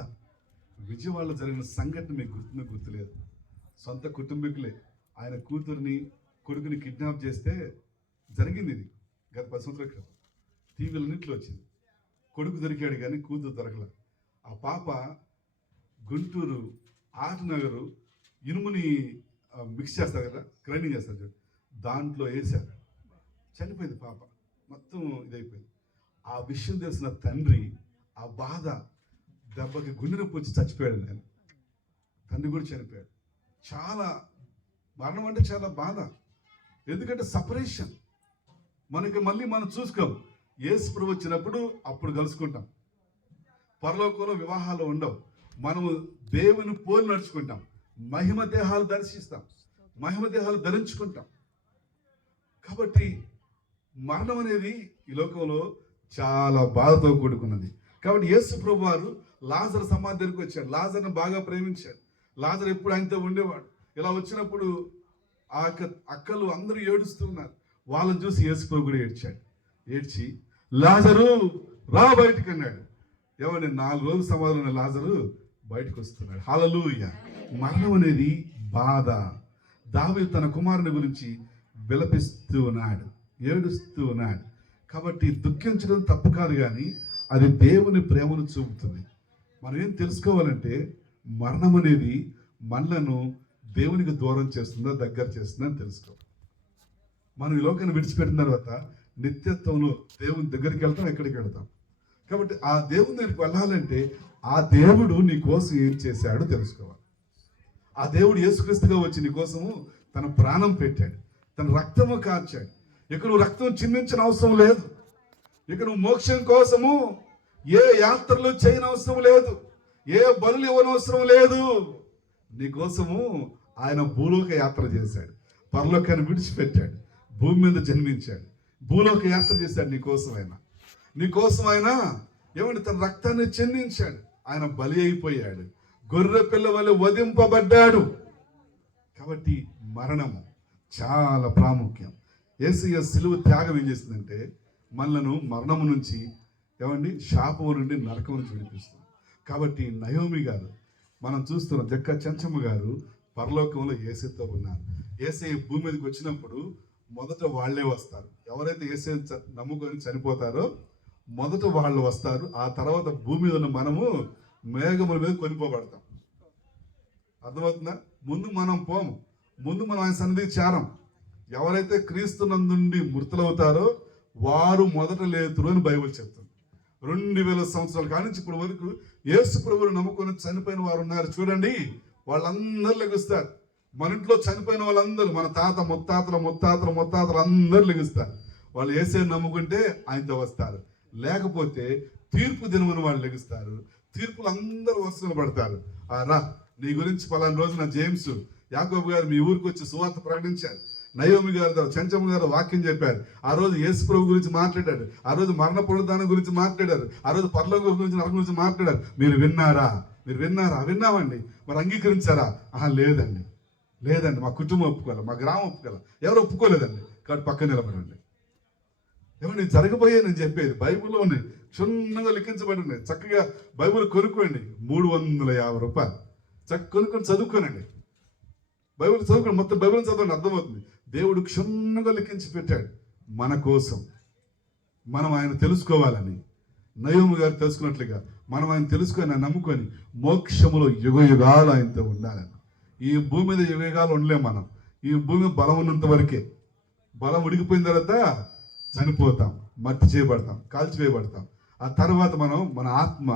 విజయవాడలో జరిగిన సంఘటన మీకు గుర్తులేదు. సొంత కుటుంబీకులే ఆయన కొడుకుని కిడ్నాప్ చేస్తే జరిగింది. ఇది గత 10 సంవత్సరాల క్రితం టీవీలన్నింటిలో వచ్చింది. కొడుకు దొరికాడు కానీ కూతురు దొరకల. ఆ పాప గుంటూరు ఆటనగరు ఇనుముని మిక్స్ చేస్తారు కదా, గ్రైండింగ్ చేస్తారు చూడు, దాంట్లో వేశారు, చనిపోయింది పాప, మొత్తం ఇదైపోయింది. ఆ విషయం తెలిసిన తండ్రి ఆ బాధ దెబ్బకి గుండె నొప్పి వచ్చి చచ్చిపోయాడు. నేను తండ్రి కూడా చనిపోయాడు. చాలా మరణం అంటే చాలా బాధ. ఎందుకంటే సపరేషన్, మనకి మళ్ళీ మనం చూసుకోం. యేసు ప్రభు వచ్చినప్పుడు అప్పుడు కలుసుకుంటాం. పరలోకంలో వివాహాలు ఉండవు, మనము దేవుని పోలి నడుచుకుంటాం, మహిమ దేహాలు దర్శిస్తాం, మహిమ దేహాలు ధరించుకుంటాం. కాబట్టి మరణం అనేది ఈ లోకంలో చాలా బాధతో కూడుకున్నది. కాబట్టి యేసు ప్రభు వారు లాజరు సమాధి దగ్గరికి వచ్చాడు. లాజర్ను బాగా ప్రేమించాడు. లాజరు ఎప్పుడు ఆయనతో ఉండేవాడు. ఇలా వచ్చినప్పుడు ఆ అక్కలు అందరూ ఏడుస్తున్నారు. వాళ్ళని చూసి యేసు ప్రభు కూడా ఏడ్చాడు. ఏడ్చి లాజరు రా బయటికి అన్నాడు. ఏమని 4 రోజులు సమాధిలో ఉన్న లాజరు బయటకు వస్తున్నాడు. హల్లెలూయా. మరణం అనేది బాధ. దావీదు తన కుమారుని గురించి విలపిస్తూ ఉన్నాడు, ఏడుస్తూ ఉన్నాడు. కాబట్టి దుఃఖించడం తప్పు కాదు, కానీ అది దేవుని ప్రేమను చూపుతుంది. మనం ఏం తెలుసుకోవాలంటే మరణం అనేది మనలను దేవునికి దూరం చేస్తుందా దగ్గర చేస్తుందా అని తెలుసుకోవాలి. మనం ఈ లోకాన్ని విడిచిపెట్టిన తర్వాత నిత్యత్వంలో దేవుని దగ్గరికి వెళ్తాం, ఎక్కడికి వెళ్తాం. కాబట్టి ఆ దేవుని దగ్గరికి వెళ్ళాలంటే ఆ దేవుడు నీ కోసం ఏం చేశాడో తెలుసుకోవాలి. ఆ దేవుడు యేసుక్రీస్తుగా వచ్చి నీ కోసము తన ప్రాణం పెట్టాడు, తన రక్తము కార్చాడు. ఇక నువ్వు రక్తం చిందించిన అవసరం లేదు. ఇక నువ్వు మోక్షం కోసము ఏ యాత్రలు చేయనవసరం లేదు, ఏ బలులు ఇవ్వనవసరం లేదు. నీ కోసము ఆయన భూలోక యాత్ర చేశాడు, పరలోకాన్ని విడిచిపెట్టాడు, భూమి మీద జన్మించాడు, భూలోక యాత్ర చేశాడు. నీకోసం ఆయన ఏమంటే తన రక్తాన్ని చెందించాడు. ఆయన బలి అయిపోయాడు, గొర్రె పిల్ల వలె వధింపబడ్డాడు. కాబట్టి మరణము చాలా ప్రాముఖ్యం. యేసయ్య సిలువ త్యాగం ఏం చేస్తుందంటే మనలను మరణము నుంచి, ఏమండి, శాపము నుండి, నరకం నుంచి విడిపిస్తుంది. కాబట్టి నయోమి గారు, మనం చూస్తున్నాం, జక్క చెంచమ్మ గారు పరలోకంలో యేసయ్యతో ఉన్నారు. యేసయ్య భూమి మీదకి వచ్చినప్పుడు మొదట వాళ్ళే వస్తారు. ఎవరైతే యేసయ్యను నమ్ముకొని చనిపోతారో మొదట వాళ్ళు వస్తారు. ఆ తర్వాత భూమి మీద ఉన్న మనము మేఘముల మీద కొనిపోబడతాం. అర్థమవుతుందా? ముందు మనం పోము, ముందు మనం ఆయన సన్నిధికి చేరం. ఎవరైతే క్రీస్తునందుండి మృతులవుతారో వారు మొదట లేతురు అని బైబిల్ చెప్తుంది. 2000 సంవత్సరాల కానించి ఇప్పటి వరకు యేసు ప్రభువును నమ్ముకొని చనిపోయిన వారు ఉన్నారు చూడండి, వాళ్ళందరూ లెగుస్తారు. మన ఇంట్లో చనిపోయిన వాళ్ళందరూ, మన తాత ముత్తాతలు అందరూ లెగుస్తారు. వాళ్ళు యేసుని నమ్ముకుంటే ఆయనతో వస్తారు. లేకపోతే తీర్పు దినమున వాళ్ళు లెగుస్తారు. తీర్పులు అందరూ వస్తువులు పడతారు. రా, నీ గురించి పలానా రోజున జేమ్స్ యాకోబు గారు మీ ఊరికి వచ్చి సువార్త ప్రకటించారు. నయోమి గారు, చెంచమ్మ గారు వాక్యం చెప్పారు. ఆ రోజు యేసు ప్రభు గురించి మాట్లాడారు. ఆ రోజు మరణ పునరుద్ధానం గురించి మాట్లాడారు. ఆ రోజు పరలోకం గురించి, నరకం గురించి మాట్లాడారు. మీరు విన్నారా? విన్నామండి. మరి అంగీకరించారా? లేదండి, మా కుటుంబం ఒప్పుకోవాలి, మా గ్రామం ఒప్పుకోవాలి, ఎవరు ఒప్పుకోలేదండి. కాబట్టి పక్కన నిలబడండి. ఏమండి జరగబోయే నేను చెప్పేది బైబిల్లో ఉన్నాయి, క్షుణ్ణంగా లిఖించబడి ఉన్నాయి. చక్కగా బైబిల్ కొనుక్కోండి, 350 రూపాయలు. చక్కగా కొనుక్కొని చదువుకోనండి. బైబిల్ చదువుకోండి, మొత్తం బైబిల్ చదవండి, అర్థమవుతుంది. దేవుడు క్షుణ్ణంగా లిఖించి పెట్టాడు మన కోసం. మనం ఆయన తెలుసుకోవాలని, నయోమి గారు తెలుసుకున్నట్లుగా మనం ఆయన తెలుసుకొని, ఆయన నమ్ముకొని మోక్షములో యుగ యుగాలు ఆయనతో ఉండాలని. ఈ భూమి మీద యుగ యుగాలు ఉండలేము మనం. ఈ భూమి బలం ఉన్నంత వరకే. బలం ఉడికిపోయిన తర్వాత చనిపోతాం, మట్టి చేయబడతాం, కాల్చివేయబడతాం. ఆ తర్వాత మన ఆత్మ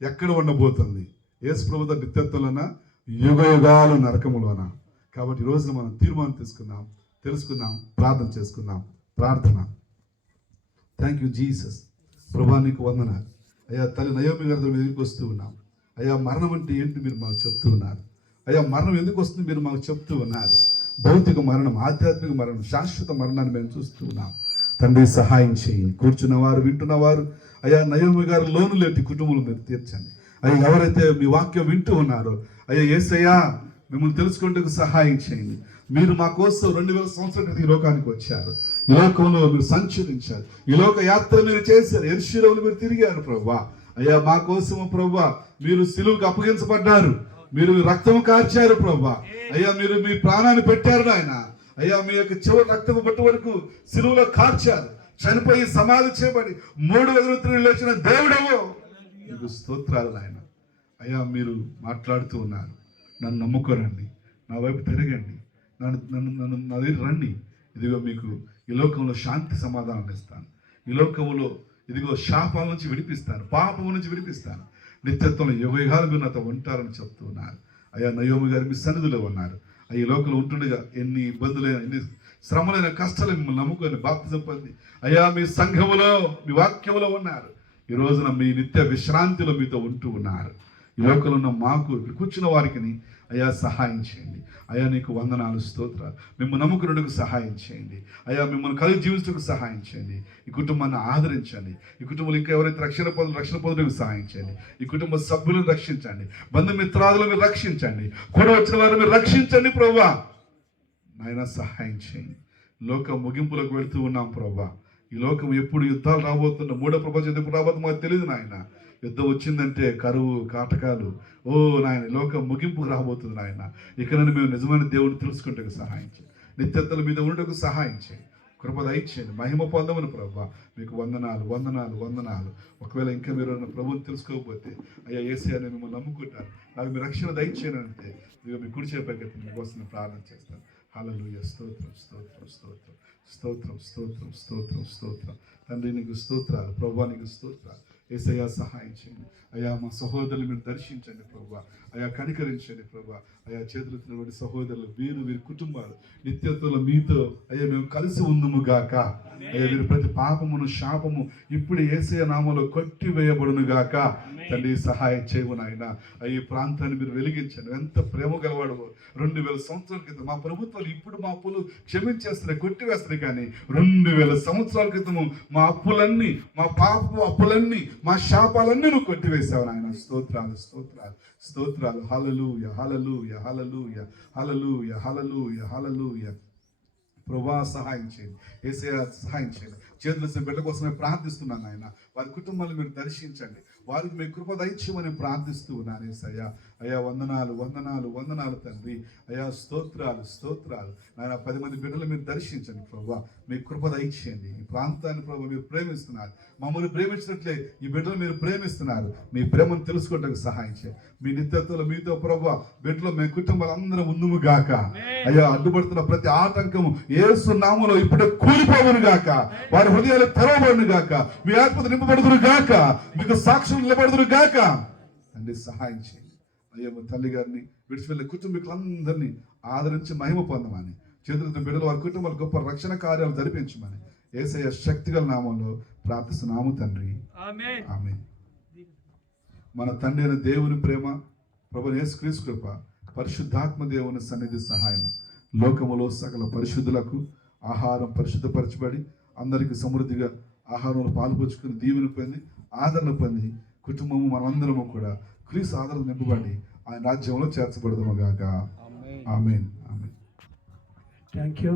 ఎక్కడ ఉండబోతుంది? యేసు ప్రభువు నిత్యత్వంలోన, యుగ యుగాలు నరకములోన. కాబట్టి ఈరోజు మనం తీర్మానం తీసుకుందాం, తెలుసుకుందాం, ప్రార్థన చేసుకుందాం. ప్రార్థన. Thank you Jesus. ప్రభా నీకు వందనాలు అయ్యా. తల్లి నయోమి గారి దగ్గరికి వస్తూ ఉన్నాం అయ్యా. మరణం అంటే ఏంటి మీరు మాకు చెప్తూ ఉన్నారు అయ్యా. మరణం ఎందుకు వస్తుంది మీరు మాకు చెప్తూ ఉన్నారు. భౌతిక మరణం, ఆధ్యాత్మిక మరణం, శాశ్వత మరణాన్ని మేము చూస్తూ ఉన్నాం. తండ్రి సహాయం చేయండి. కూర్చున్నవారు, వింటున్నవారు అయ్యా, నయోమి గారు లోను లేటి కుటుంబంలో మీరు తీర్చండి అయ్యా. ఎవరైతే మీ వాక్యం వింటూ ఉన్నారో అయ్యా, యేసయ్యా మిమ్మల్ని తెలుసుకుంటూ సహాయం చేయండి. మీరు మా కోసం 2000 సంవత్సరాల క్రితం ఈ లోకానికి వచ్చారు. ఈ లోకంలో మీరు సంచరించారు, ఈ లోక యాత్ర మీరు చేశారు, యెరూషలేములో మీరు తిరిగారు ప్రభువా. అయ్యా మా కోసము ప్రభువా మీరు సిలువకు అప్పగించబడ్డారు, మీరు రక్తము కార్చారు ప్రభువా. అయ్యా మీరు మీ ప్రాణాన్ని పెట్టారు నాయన. అయ్యా మీ యొక్క చివరి రక్తము పట్టు వరకు సిలువలో కార్చారు, చనిపోయి సమాధి చేయబడి 3 రోజులు లేచిన దేవుడవు మీకు స్తోత్రాలు నాయన. అయ్యా మీరు మాట్లాడుతూ ఉన్నారు, నన్ను నమ్ముకోరండి, నా వైపు తిరగండి, నన్ను నా దగ్గర రండి. ఇదిగో మీకు ఈ లోకంలో శాంతి సమాధానం ఇస్తాను. ఈ లోకంలో ఇదిగో శాపాల నుంచి విడిపిస్తాను, పాపం నుంచి విడిపిస్తాను. నిత్యత్వంలో యుగయుగాలు మీరు నాతో ఉంటారని చెప్తూ ఉన్నారు. అయ్యా నయోమి గారు మీ సన్నిధిలో ఉన్నారు. ఈ లోకంలో ఉంటుండగా ఎన్ని ఇబ్బందులైన, ఎన్ని శ్రమలైన, కష్టాలు మిమ్మల్ని నమ్ముకొని బాప్తిజం పొంది అయ్యా మీ సంఘములో, మీ వాక్యములో ఉన్నారు. ఈ రోజున మీ నిత్య విశ్రాంతిలో మీతో ఉంటూ ఉన్నారు. ఈ లోకంలో ఉన్న మాకు, ఇక్కడ కూర్చున్న వారికి అయ్యా సహాయం చేయండి. అయ్యా నీకు వందనాలు, స్తోత్రాలు. మిమ్మల్ని నమ్ముకున్నట్టుకు సహాయం చేయండి అయ్యా. మిమ్మల్ని కలిసి జీవించడానికి సహాయం చేయండి. ఈ కుటుంబాన్ని ఆదరించండి. ఈ కుటుంబంలో ఇంకా ఎవరైతే రక్షణ పొందడానికి సహాయం చేయండి. ఈ కుటుంబ సభ్యులను రక్షించండి, బంధుమిత్రాదులను మీరు రక్షించండి, కూడా వచ్చిన వారిని మీరు రక్షించండి ప్రభువా. నాయన సహాయం చేయండి. లోకం ముగింపులకు వెళుతూ ఉన్నాం ప్రభువా. ఈ లోకం ఎప్పుడు యుద్ధాలు రాబోతున్నా, 3వ ప్రపంచ యుద్ధం ఎప్పుడు రాబోతుందో మాకు తెలియదు నాయన. యుద్ధం వచ్చిందంటే కరువు, కాటకాలు, ఓ నాయన లోకం ముగింపుకు రాబోతుంది నాయన. ఇక్కడ మేము నిజమైన దేవుడిని తెలుసుకుంటే సహాయం చేయండి. నిత్యత్తుల మీద ఉండటకు సహాయం చేయండి. కృప దయచేయండి. మహిమ పొందమని ప్రభువా మీకు వందనాలు, వందనాలు, వందనాలు. ఒకవేళ ఇంకా మీరు ప్రభువుని తెలుసుకోకపోతే అయ్యా యేసయ్య నేను మిమ్మల్ని నమ్ముకుంటాను, నాకు మీ రక్షణ దయచేయను అంటే ఇదిగో మీ కుడి చేపైకి మీకోసం ప్రార్థన చేస్తాను. హల్లెలూయా. స్తోత్రం, స్తోత్రం, స్తోత్రం, స్తోత్రం, స్తోత్రం, స్తోత్రం, స్తోత్రం. తండ్రి నీకు స్తోత్రాలు, ప్రభువా నీకు స్తోత్రాలు. యేసయ్యా సహాయం చేయండి అయ్యా. మా సహోదరులు మీరు దర్శించండి ప్రభువా. అయ్యా కనికరించండి ప్రభువా. అయ్యా చేతులు ఎత్తినటువంటి సహోదరులు, వీరి కుటుంబాలు నిత్యత్వంలో మీతో అయ్యా మేము కలిసి ఉందుము గాక. అయ్యా మీరు ప్రతి పాపమును, శాపము ఇప్పుడు యేసయ్య నామములో కొట్టివేయబడును గాక. తండ్రి సహాయం చేయవు నాయన. ఈ ప్రాంతాన్ని మీరు వెలిగించండి. ఎంత ప్రేమ గలవాడు. 2000 సంవత్సరాల క్రితం మా ప్రభుత్వాలు ఇప్పుడు మా అప్పులు క్షమించేస్తున్నాయి, కొట్టివేస్తున్నాయి. కానీ 2000 సంవత్సరాల క్రితము మా అప్పులన్నీ, మా పాపపు అప్పులన్నీ, మా శాపాలన్నీ నువ్వు కొట్టివేసావు నాయన. స్తోత్రాలు, స్తోత్రాలు, స్తోత్రాలు. హల్లెలూయా, హల్లెలూయా, హల్లెలూయా, హల్లెలూయా, హల్లెలూయా, హల్లెలూయా. ప్రభువా సహాయం చేయండి. యేసయ్య సహాయం చేయండి. చేతులు బిడ్డ కోసమే ప్రార్థిస్తున్నాను ఆయన. వారి కుటుంబాలను మీరు దర్శించండి, వారికి మీ కృప దయచేయమని ప్రార్థిస్తూ ఉన్నాను యేసయ్య. అయ్యా వందనాలు, వందనాలు, వందనాలు తండ్రి. అయ్యా స్తోత్రాలు, స్తోత్రాలు. నాయన 10 మంది బిడ్డలు మీరు దర్శించండి ప్రభువా. మీ కృప దయచేయండి. ఈ ప్రాంతాన్ని ప్రభు మీరు ప్రేమిస్తున్నారు, మమ్మల్ని ప్రేమించినట్లే ఈ బిడ్డలు మీరు ప్రేమిస్తున్నారు. మీ ప్రేమను తెలుసుకోవడానికి సహాయం చేయండి. మీ నిత్యత్వంలో మీతో ప్రభువా బిడ్డలు మీ కుటుంబాలు అందరం ఉందుము గాక. అయ్యా అడ్డుపడుతున్న ప్రతి ఆటంకము యేసు నామములో ఇప్పుడే కూలిపోవును గాక. వారి హృదయాలు తెరవబడును గాక. మీ ఆత్మ నింపబడుదురు గాక. మీకు సాక్ష్యం నిలబడుదురు గాక. అంటే సహాయం చేయండి అయ్యా. మా తల్లి గారిని విడిచి వెళ్ళే కుటుంబీకులందరినీ ఆదరించి మహిమ పొందమని, చేతులతో బిడ్డలు వారి కుటుంబాలు గొప్ప రక్షణ కార్యాలు జరిపించమని యేసయ్య శక్తిగల నామంలో ప్రార్థిస్తున్నాము తండ్రి. ఆమేన్. మన తండ్రి అయిన దేవుని ప్రేమ, ప్రభువైన యేసుక్రీస్తు కృప, పరిశుద్ధాత్మ దేవుని సన్నిధి సహాయం, లోకములో సకల పరిశుద్ధులకు ఆహారం పరిశుద్ధపరచబడి అందరికీ సమృద్ధిగా ఆహారంలో పాల్పంచుకుని దీవెన పొంది, ఆదరణ పొంది, కుటుంబము మనందరము కూడా క్రీస్తు ఆదరణ నింపబడి ఆయన రాజ్యంలో చేర్చబడదుము గాక. ఆమేన్. ఆమేన్. Thank you.